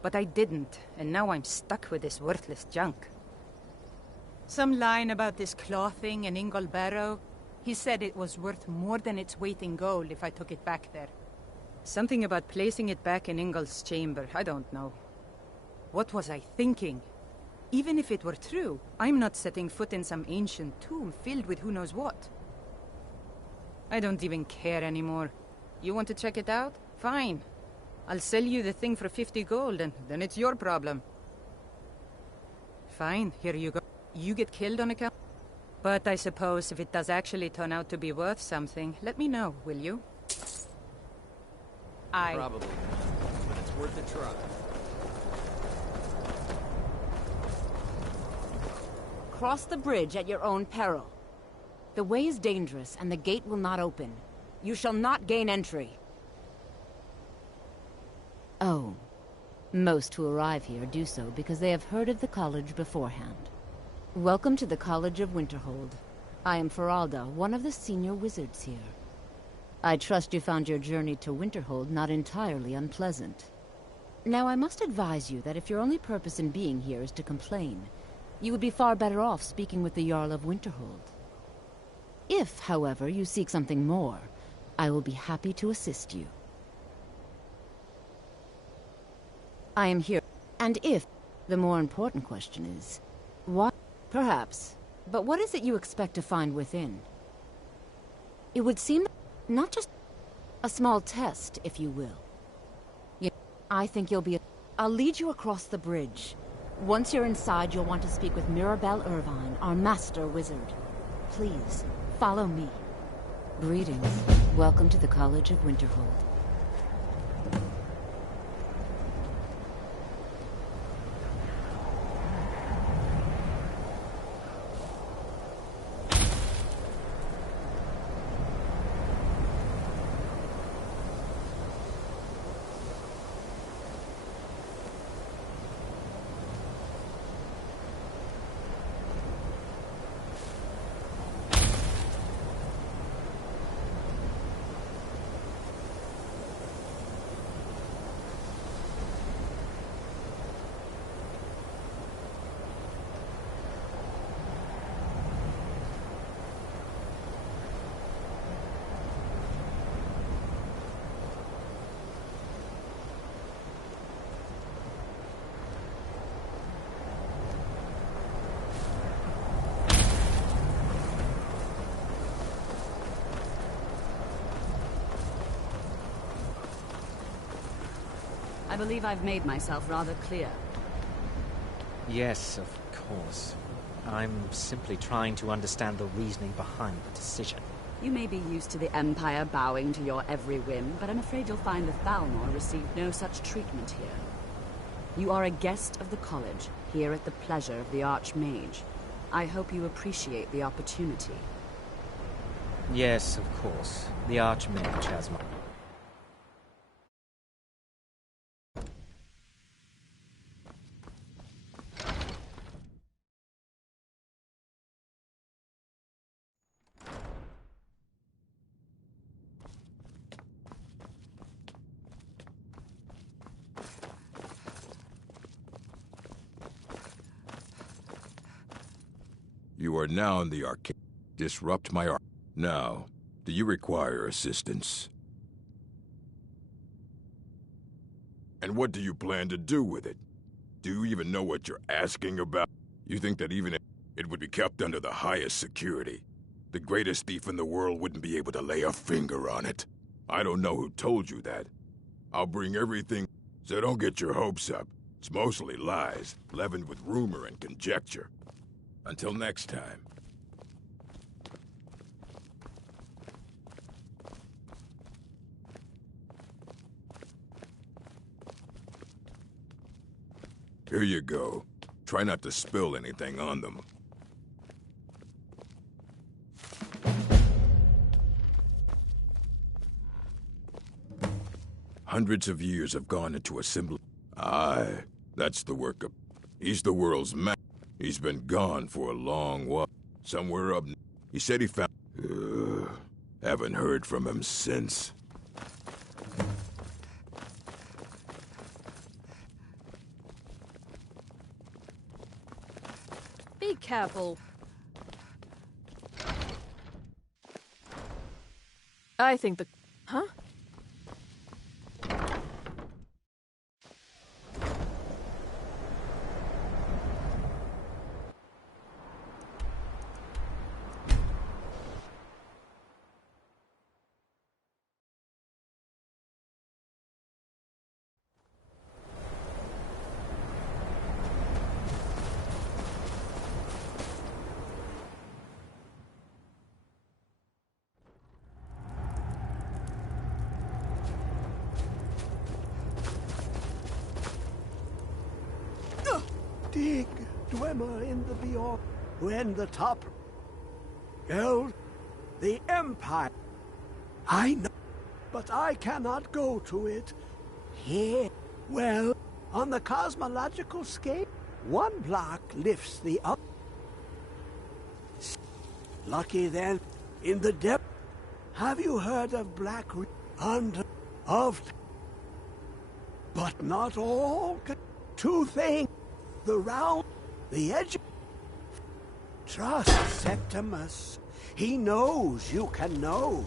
But I didn't, and now I'm stuck with this worthless junk. Some line about this clothing in Ingol Barrow. He said it was worth more than its weight in gold if I took it back there. Something about placing it back in Ingol's chamber, I don't know. What was I thinking? Even if it were true, I'm not setting foot in some ancient tomb filled with who knows what. I don't even care anymore. You want to check it out? Fine. I'll sell you the thing for 50 gold, and then it's your problem. Fine, here you go. You get killed on account. But I suppose if it does actually turn out to be worth something, let me know, will you? Probably not, but it's worth a try. Cross the bridge at your own peril. The way is dangerous, and the gate will not open. You shall not gain entry. Oh. Most who arrive here do so because they have heard of the college beforehand. Welcome to the College of Winterhold. I am Feralda, one of the senior wizards here. I trust you found your journey to Winterhold not entirely unpleasant. Now, I must advise you that if your only purpose in being here is to complain, you would be far better off speaking with the Jarl of Winterhold. If, however, you seek something more, I will be happy to assist you. I am here, and if, the more important question is, what? Perhaps, but what is it you expect to find within? It would seem not just a small test, if you will. I think you'll be... I'll lead you across the bridge. Once you're inside, you'll want to speak with Mirabelle Irvine, our master wizard. Please, follow me. Greetings. Welcome to the College of Winterhold. I believe I've made myself rather clear. Yes, of course. I'm simply trying to understand the reasoning behind the decision. You may be used to the Empire bowing to your every whim, but I'm afraid you'll find the Thalmor received no such treatment here. You are a guest of the college, here at the pleasure of the Archmage. I hope you appreciate the opportunity. Yes, of course. The Archmage has my... You are now in the arcade. Disrupt my arc. Now, do you require assistance? And what do you plan to do with it? Do you even know what you're asking about? You think that even if it would be kept under the highest security, the greatest thief in the world wouldn't be able to lay a finger on it? I don't know who told you that. I'll bring everything, so don't get your hopes up. It's mostly lies, leavened with rumor and conjecture. Until next time. Here you go. Try not to spill anything on them. Hundreds of years have gone into assembly. Aye, that's the work of... He's the world's man. He's been gone for a long while. Somewhere up... He said he found... haven't heard from him since. Be careful. I think the... Huh? Dig, Dwemer in the beyond, when the top held the Empire. I know, but I cannot go to it. Here, well, on the cosmological scale, one block lifts the up. Lucky then, in the depth. Have you heard of Black under of? But not all. Two things. The round, the edge. Trust Septimus. He knows you can know.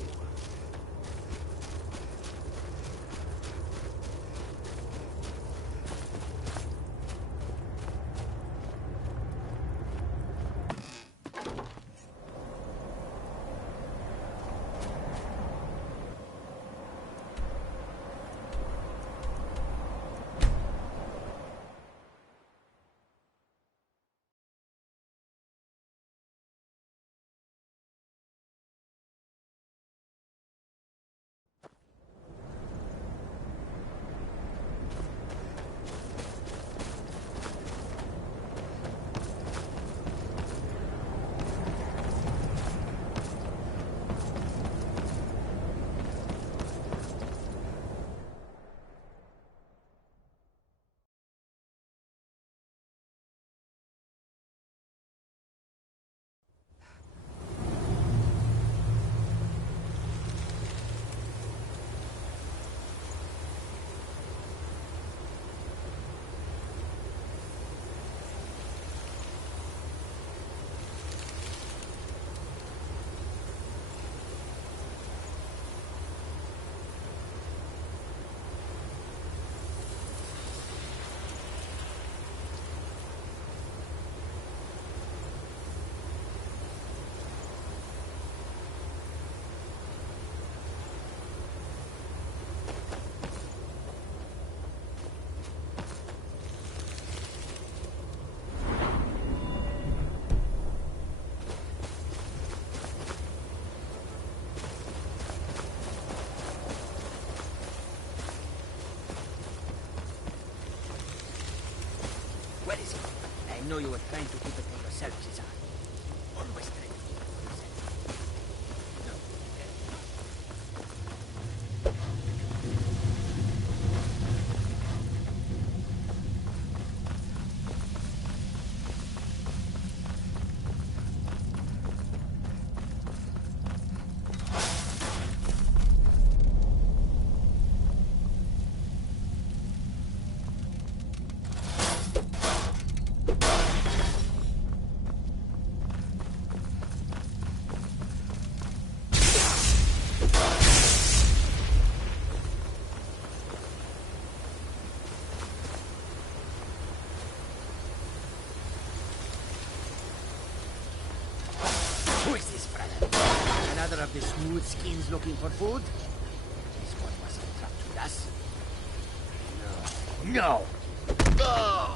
Where is it? I know you were trying to keep it for yourself, Cesar. Always trying to keep it for yourself. No. Who is this, brother? Another of the smooth skins looking for food? This one wasn't trapped with us. No. No!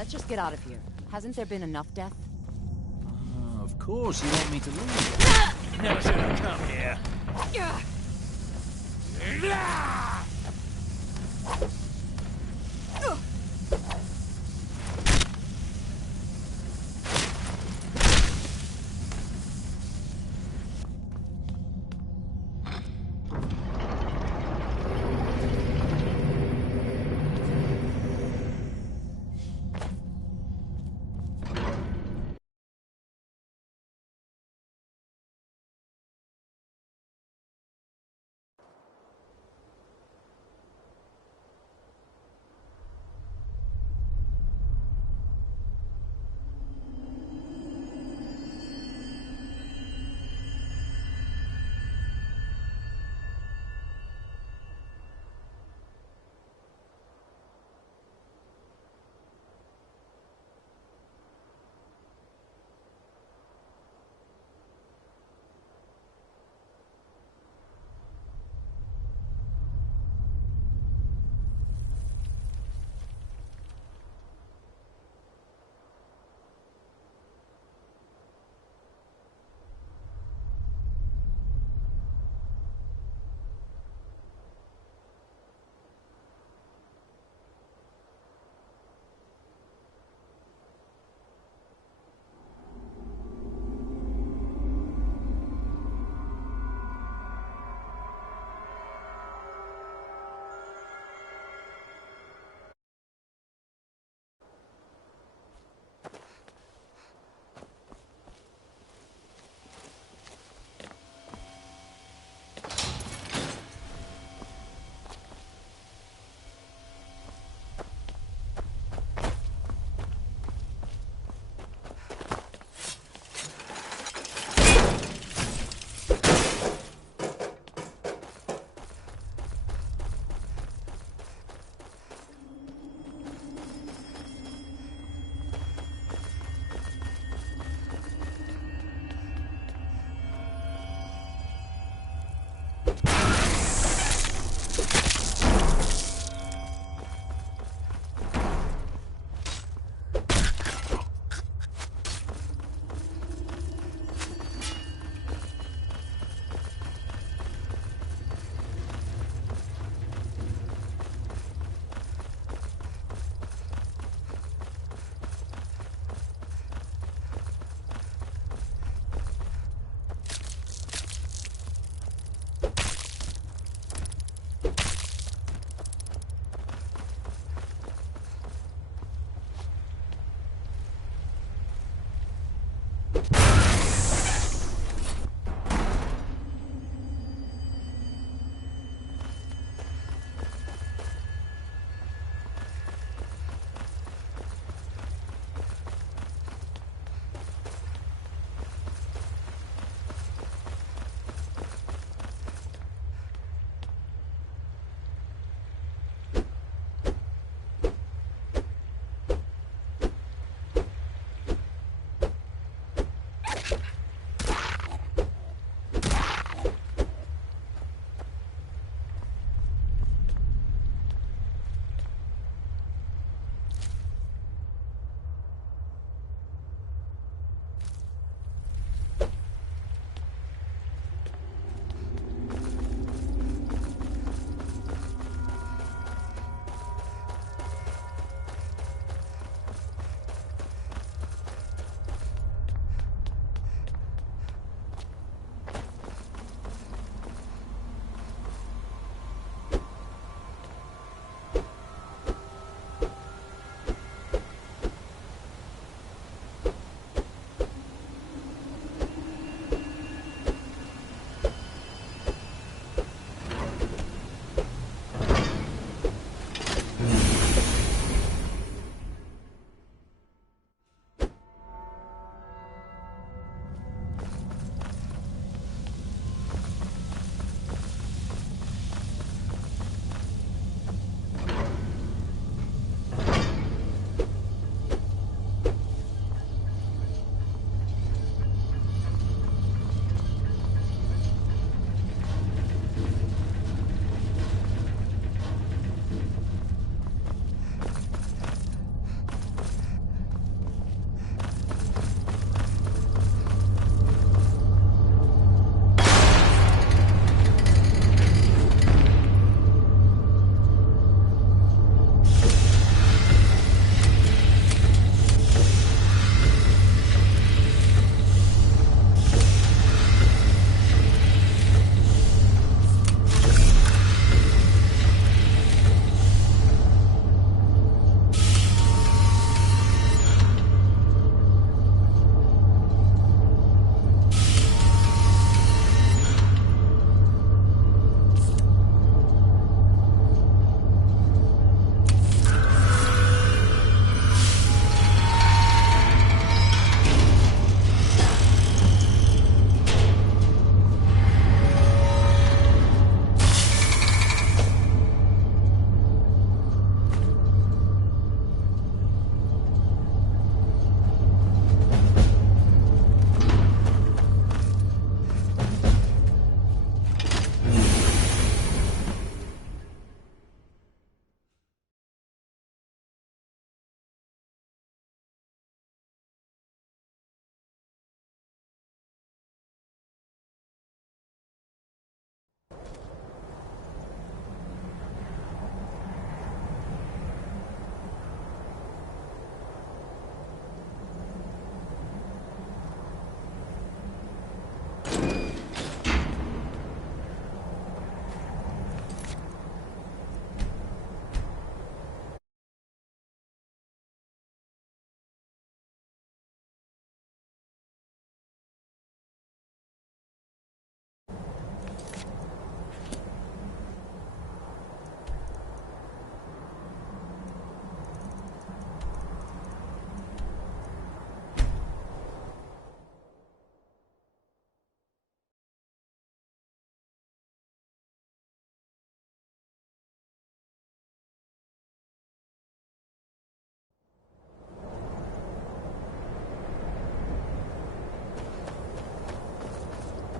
Let's just get out of here. Hasn't there been enough death? Of course you want me to leave. Never should have come here.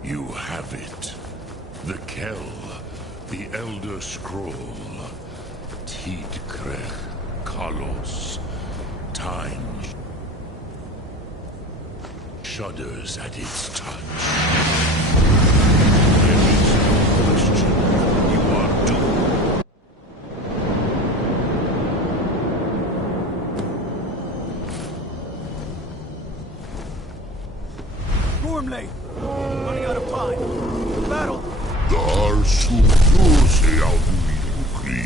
You have it. The Kell, the Elder Scroll. Tidkrech Kalos. Time shudders at its touch. There is no question. You are doomed. Gormley! Running out of time. Battle! Dar Suflose Alduin Ukri.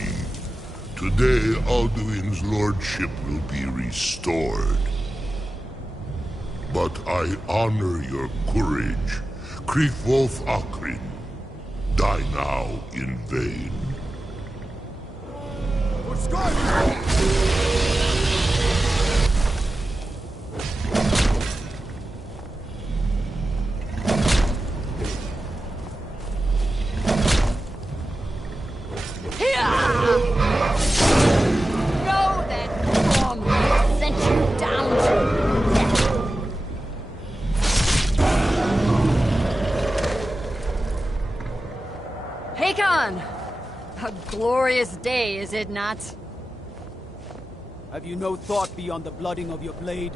Today, Alduin's lordship will be restored. But I honor your courage. Kriegwolf Akrin. Die now in vain. For Skyrim! Know that Gorm sent you down to death. Hakon! A glorious day, is it not? Have you no thought beyond the blooding of your blade?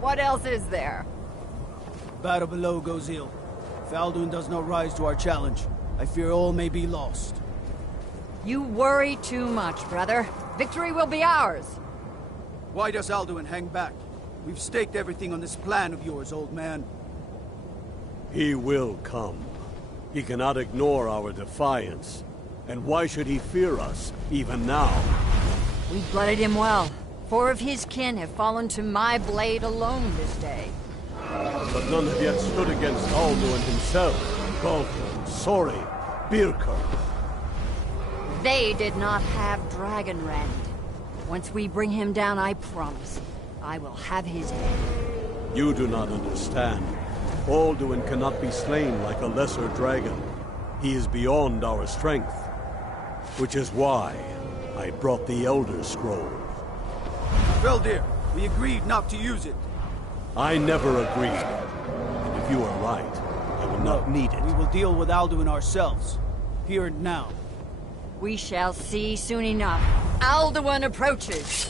What else is there? Battle below goes ill. If Alduin does not rise to our challenge, I fear all may be lost. You worry too much, brother. Victory will be ours. Why does Alduin hang back? We've staked everything on this plan of yours, old man. He will come. He cannot ignore our defiance. And why should he fear us, even now? We blooded him well. 4 of his kin have fallen to my blade alone this day. But none have yet stood against Alduin himself. Galter, Sori, Birker. They did not have Dragonrend. Once we bring him down, I promise, I will have his head. You do not understand. Alduin cannot be slain like a lesser dragon. He is beyond our strength. Which is why I brought the Elder Scroll. Well, dear, we agreed not to use it. I never agreed. And if you are right, I will not need it. We will deal with Alduin ourselves. Here and now. We shall see soon enough. Alduin approaches.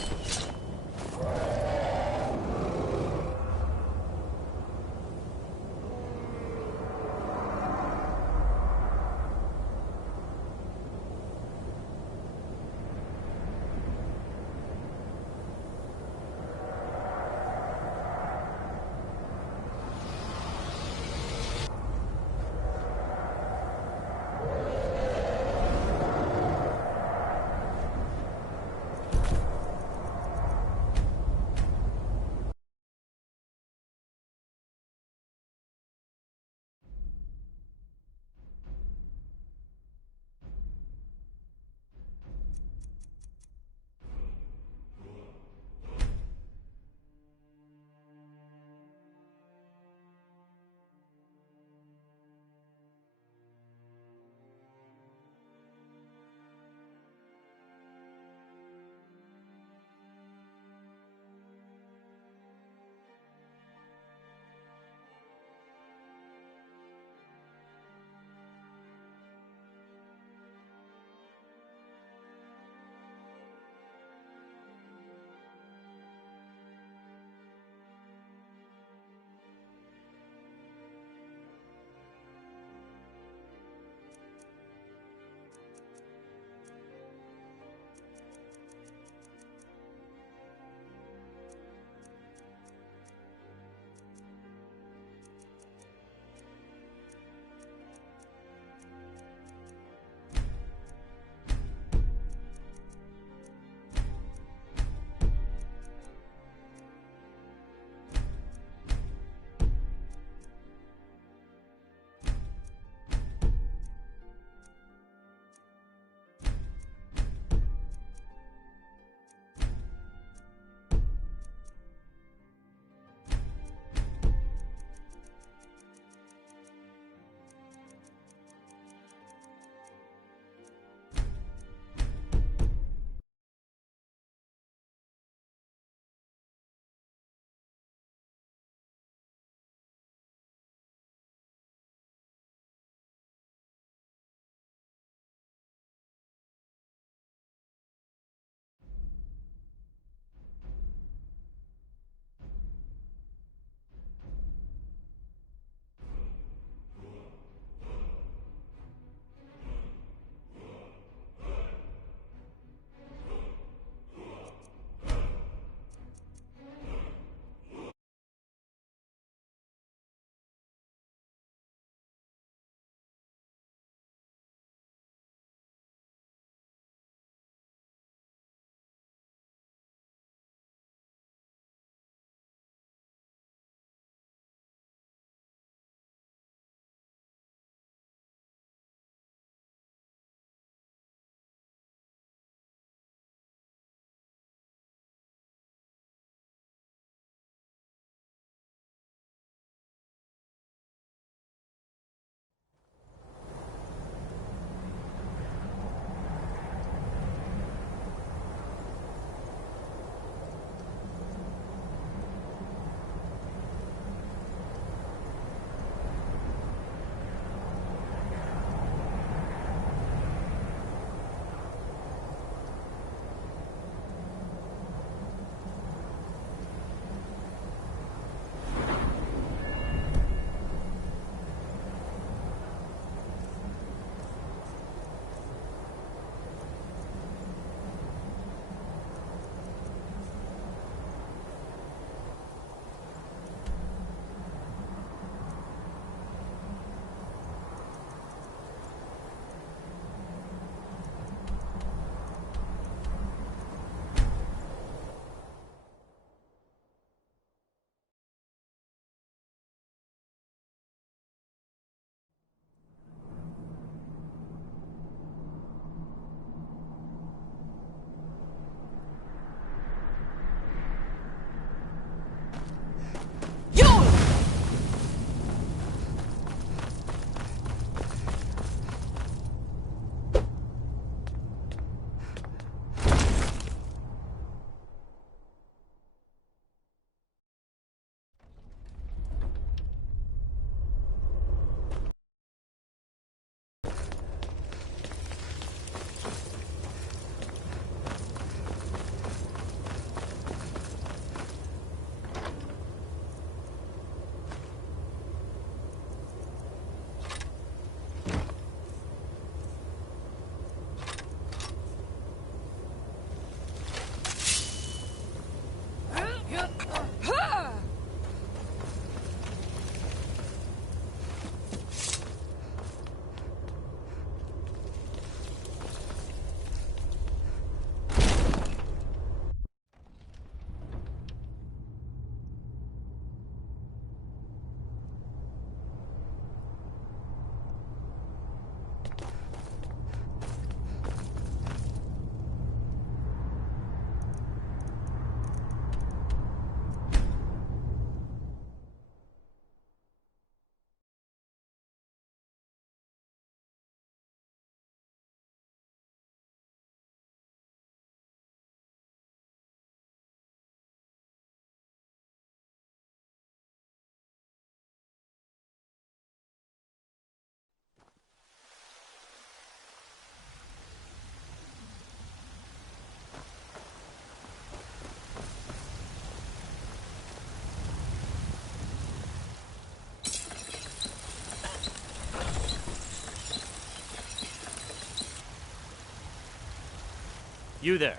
You there.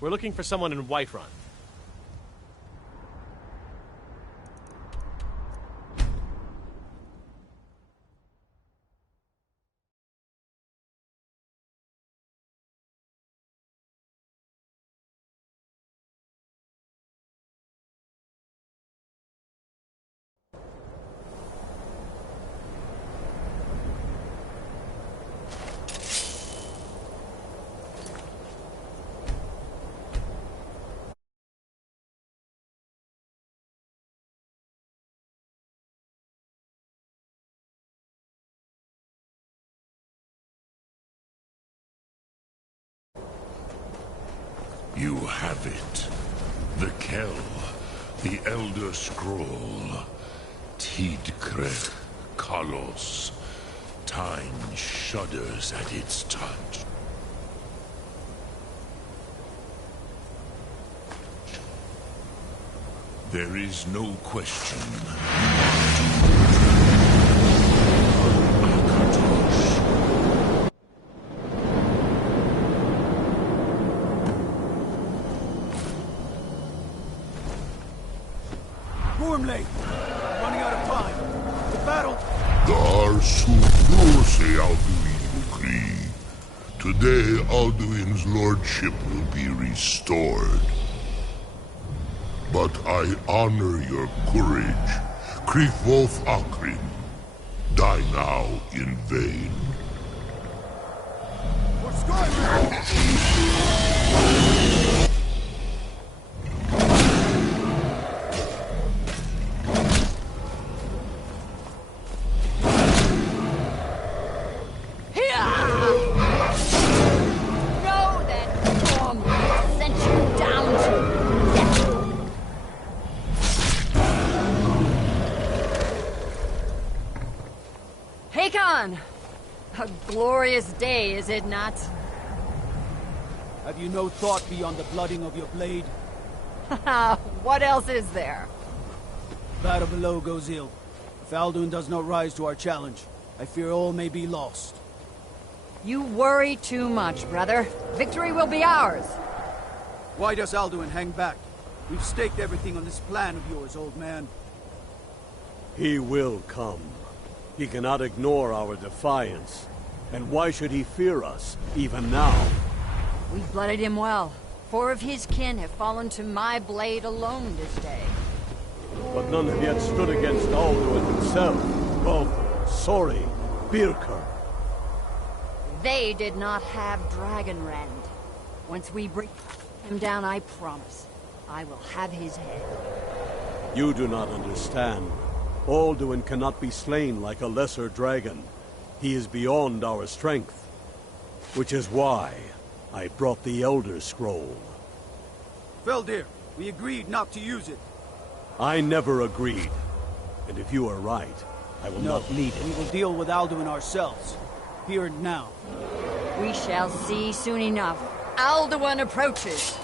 We're looking for someone in Whiterun. You have it. The Kell, the Elder Scroll. Tidkrech Kalos. Time shudders at its touch. There is no question. Gormley! Running out of time. The battle... Dar Suprose Alduin Ukri. Today, Alduin's lordship will be restored. But I honor your courage. Krithwolf Akrin. Die now in vain. For Skyrim! A glorious day, is it not? Have you no thought beyond the blooding of your blade? What else is there? Battle below goes ill. If Alduin does not rise to our challenge, I fear all may be lost. You worry too much, brother. Victory will be ours. Why does Alduin hang back? We've staked everything on this plan of yours, old man. He will come. He cannot ignore our defiance. And why should he fear us, even now? We've blooded him well. 4 of his kin have fallen to my blade alone this day. But none have yet stood against Alduin himself. Both Sori, Birker. They did not have Dragonrend. Once we bring him down, I promise, I will have his head. You do not understand. Alduin cannot be slain like a lesser dragon. He is beyond our strength. Which is why I brought the Elder Scroll. Feldir, we agreed not to use it. I never agreed. And if you are right, I will not need it. We will deal with Alduin ourselves. Here and now. We shall see soon enough. Alduin approaches.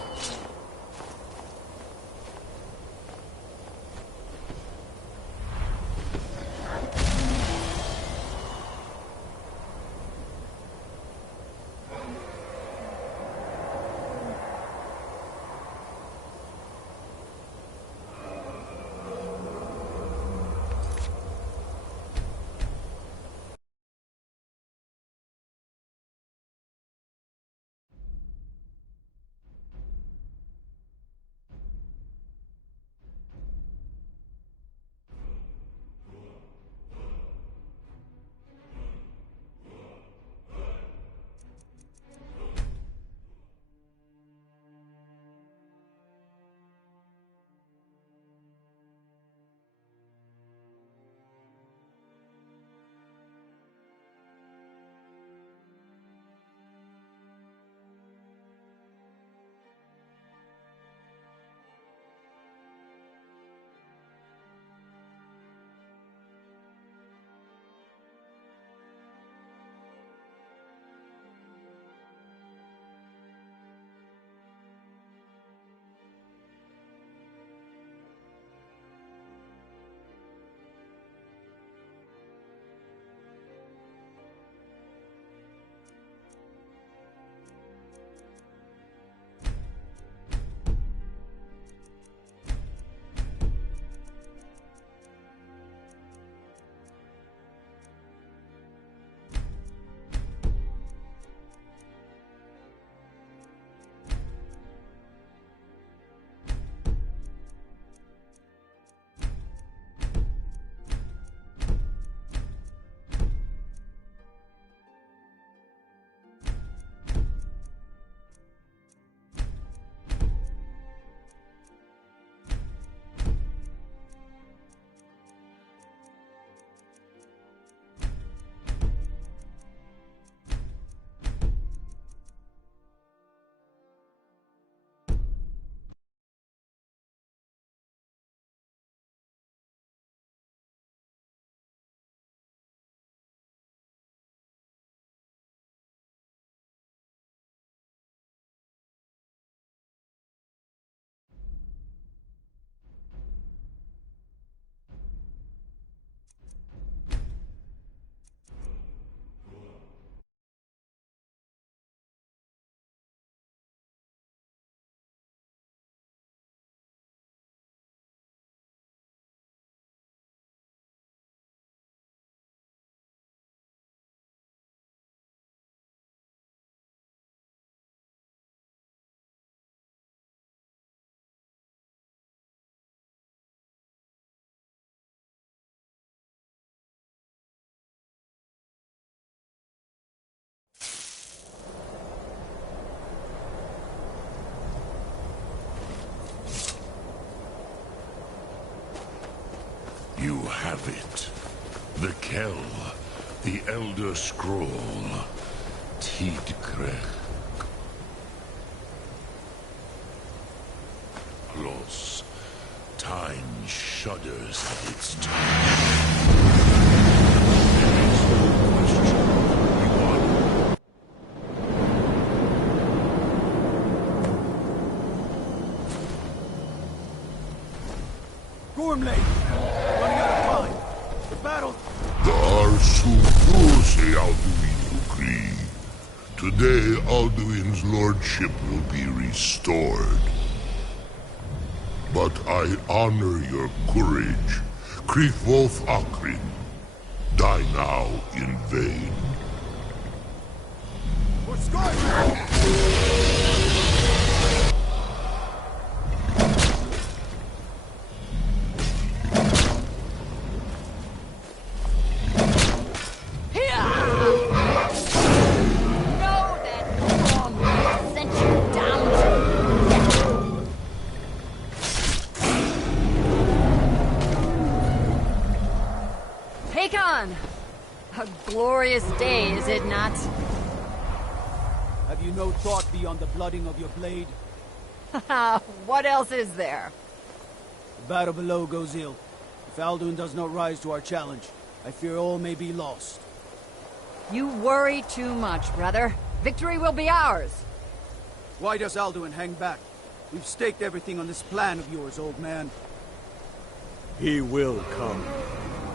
Elder Scroll. Tidkrech. Los. Time shudders at its touch. Gormley! Running out of time! The battle... Darsukose Alduin Ukri. Today, Alduin's lordship will be restored. But I honor your courage. Krifwolf Akrin. Die now in vain. We're Skyrim! A glorious day, is it not? Have you no thought beyond the blooding of your blade? What else is there? The battle below goes ill. If Alduin does not rise to our challenge, I fear all may be lost. You worry too much, brother. Victory will be ours. Why does Alduin hang back? We've staked everything on this plan of yours, old man. He will come.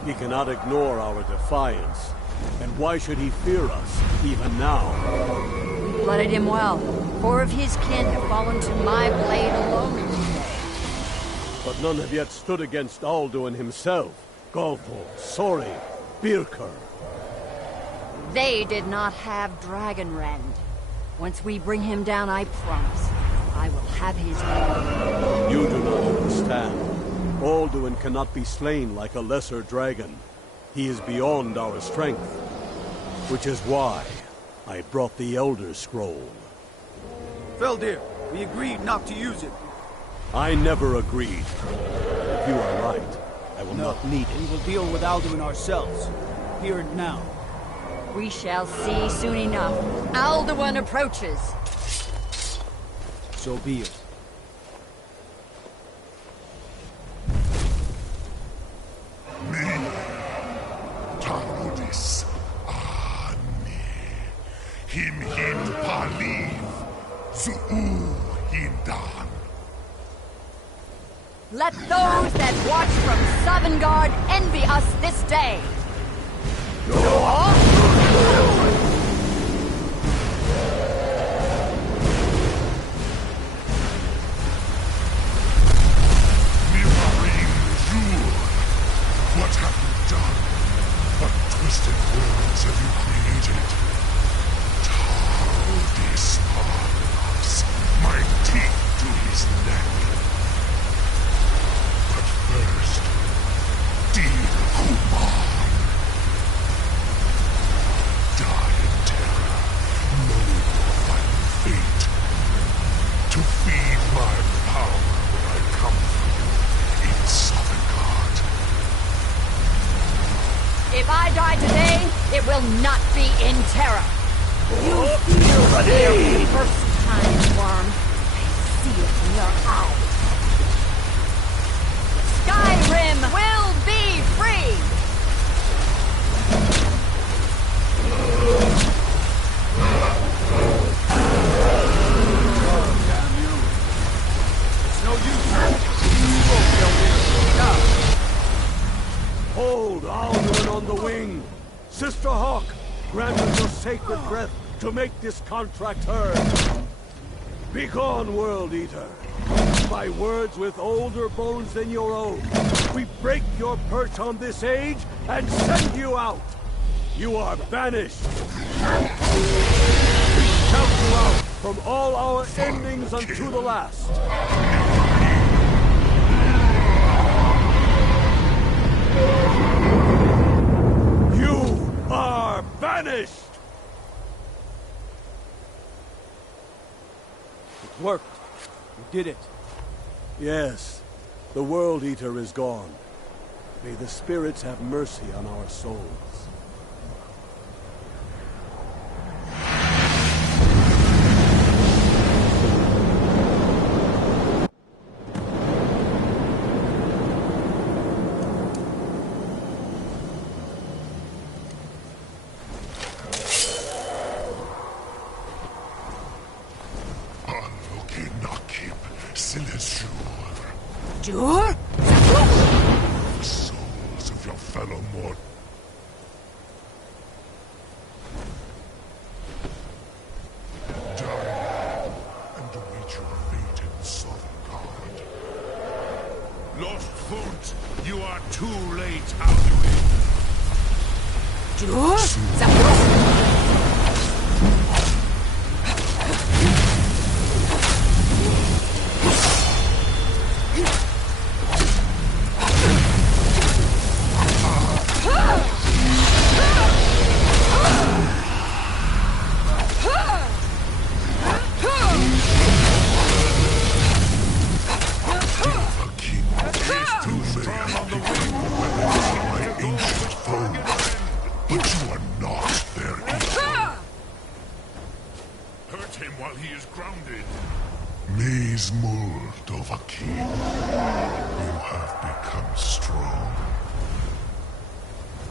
He cannot ignore our defiance. And why should he fear us, even now? We blooded him well. 4 of his kin have fallen to my blade alone today. But none have yet stood against Alduin himself. Golfo, Sori, Birker. They did not have Dragonrend. Once we bring him down, I promise, I will have his head. You do not understand. Alduin cannot be slain like a lesser dragon. He is beyond our strength. Which is why I brought the Elder Scroll. Feldir, we agreed not to use it. I never agreed. If you are right, I will not need it. We will deal with Alduin ourselves. Here and now. We shall see soon enough. Alduin approaches. So be it. Tarudis Ane. Him Paliv. Zuu Hindan. Let those that watch from Sovngarde envy us this day. What have you done? What twisted worlds have you created? Tarudis Arnavs, my teeth to his neck. But first, dear Kumar, die in terror, know your final fate. To feed my power when I come for you in Sovngarde. If I die today, it will not be in terror. You feel fear for the first time, Worm. I see it in your eyes. Skyrim will be free! Damn you! It's no use. You won't kill me. Now. Hold Alduin on the wing! Sister Hawk, grant us your sacred breath to make this contract heard. Begone, World Eater. By words with older bones than your own, we break your perch on this age and send you out. You are banished. We shout you out from all our endings unto the last. You are banished! It worked. You did it. Yes, the World Eater is gone. May the spirits have mercy on our souls. Silesure. Jur? The souls of your fellow mortals. Die and await your fate in Sovngarde. Lost Font, you are too late, Alduin. Jur?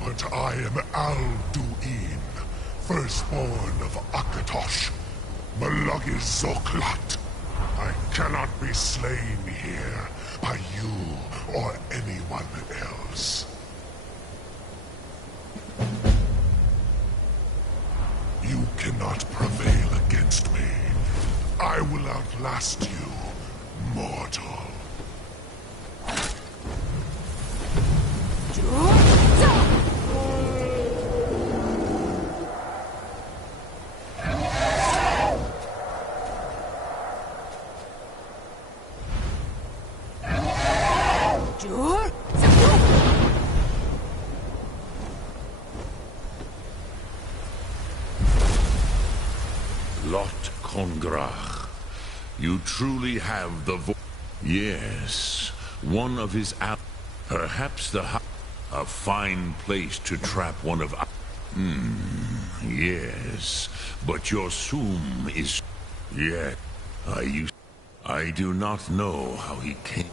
But I am Alduin, firstborn of Akatosh, Malagis Zoklat. I cannot be slain here by you or anyone else. You cannot prevail against me. I will outlast you, mortal. Lot Kongrach, you truly have the Yes, one of his perhaps a fine place to trap one of yes, but your Sum is... Yet, I do not know how he came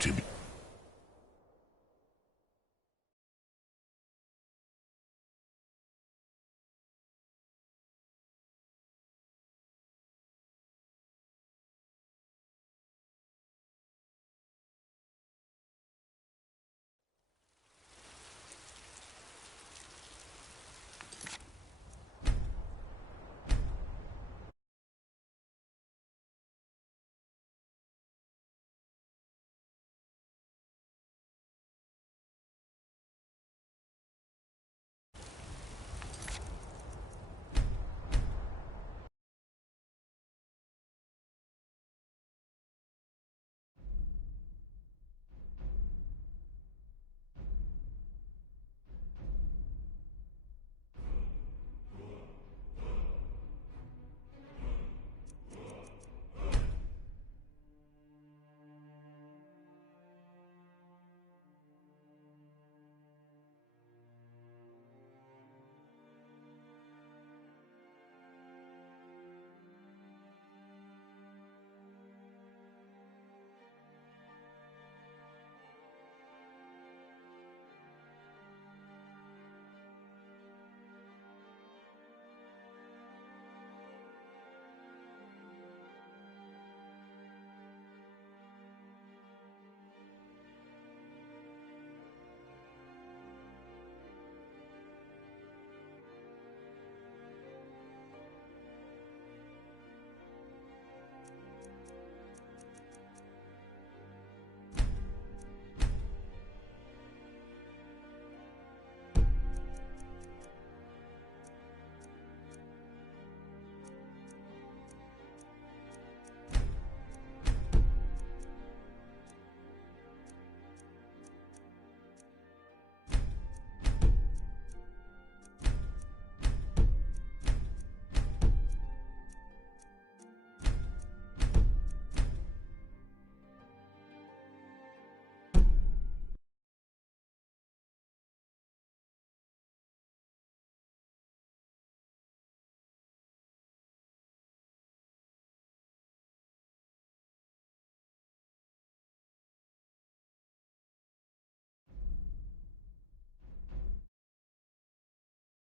to be...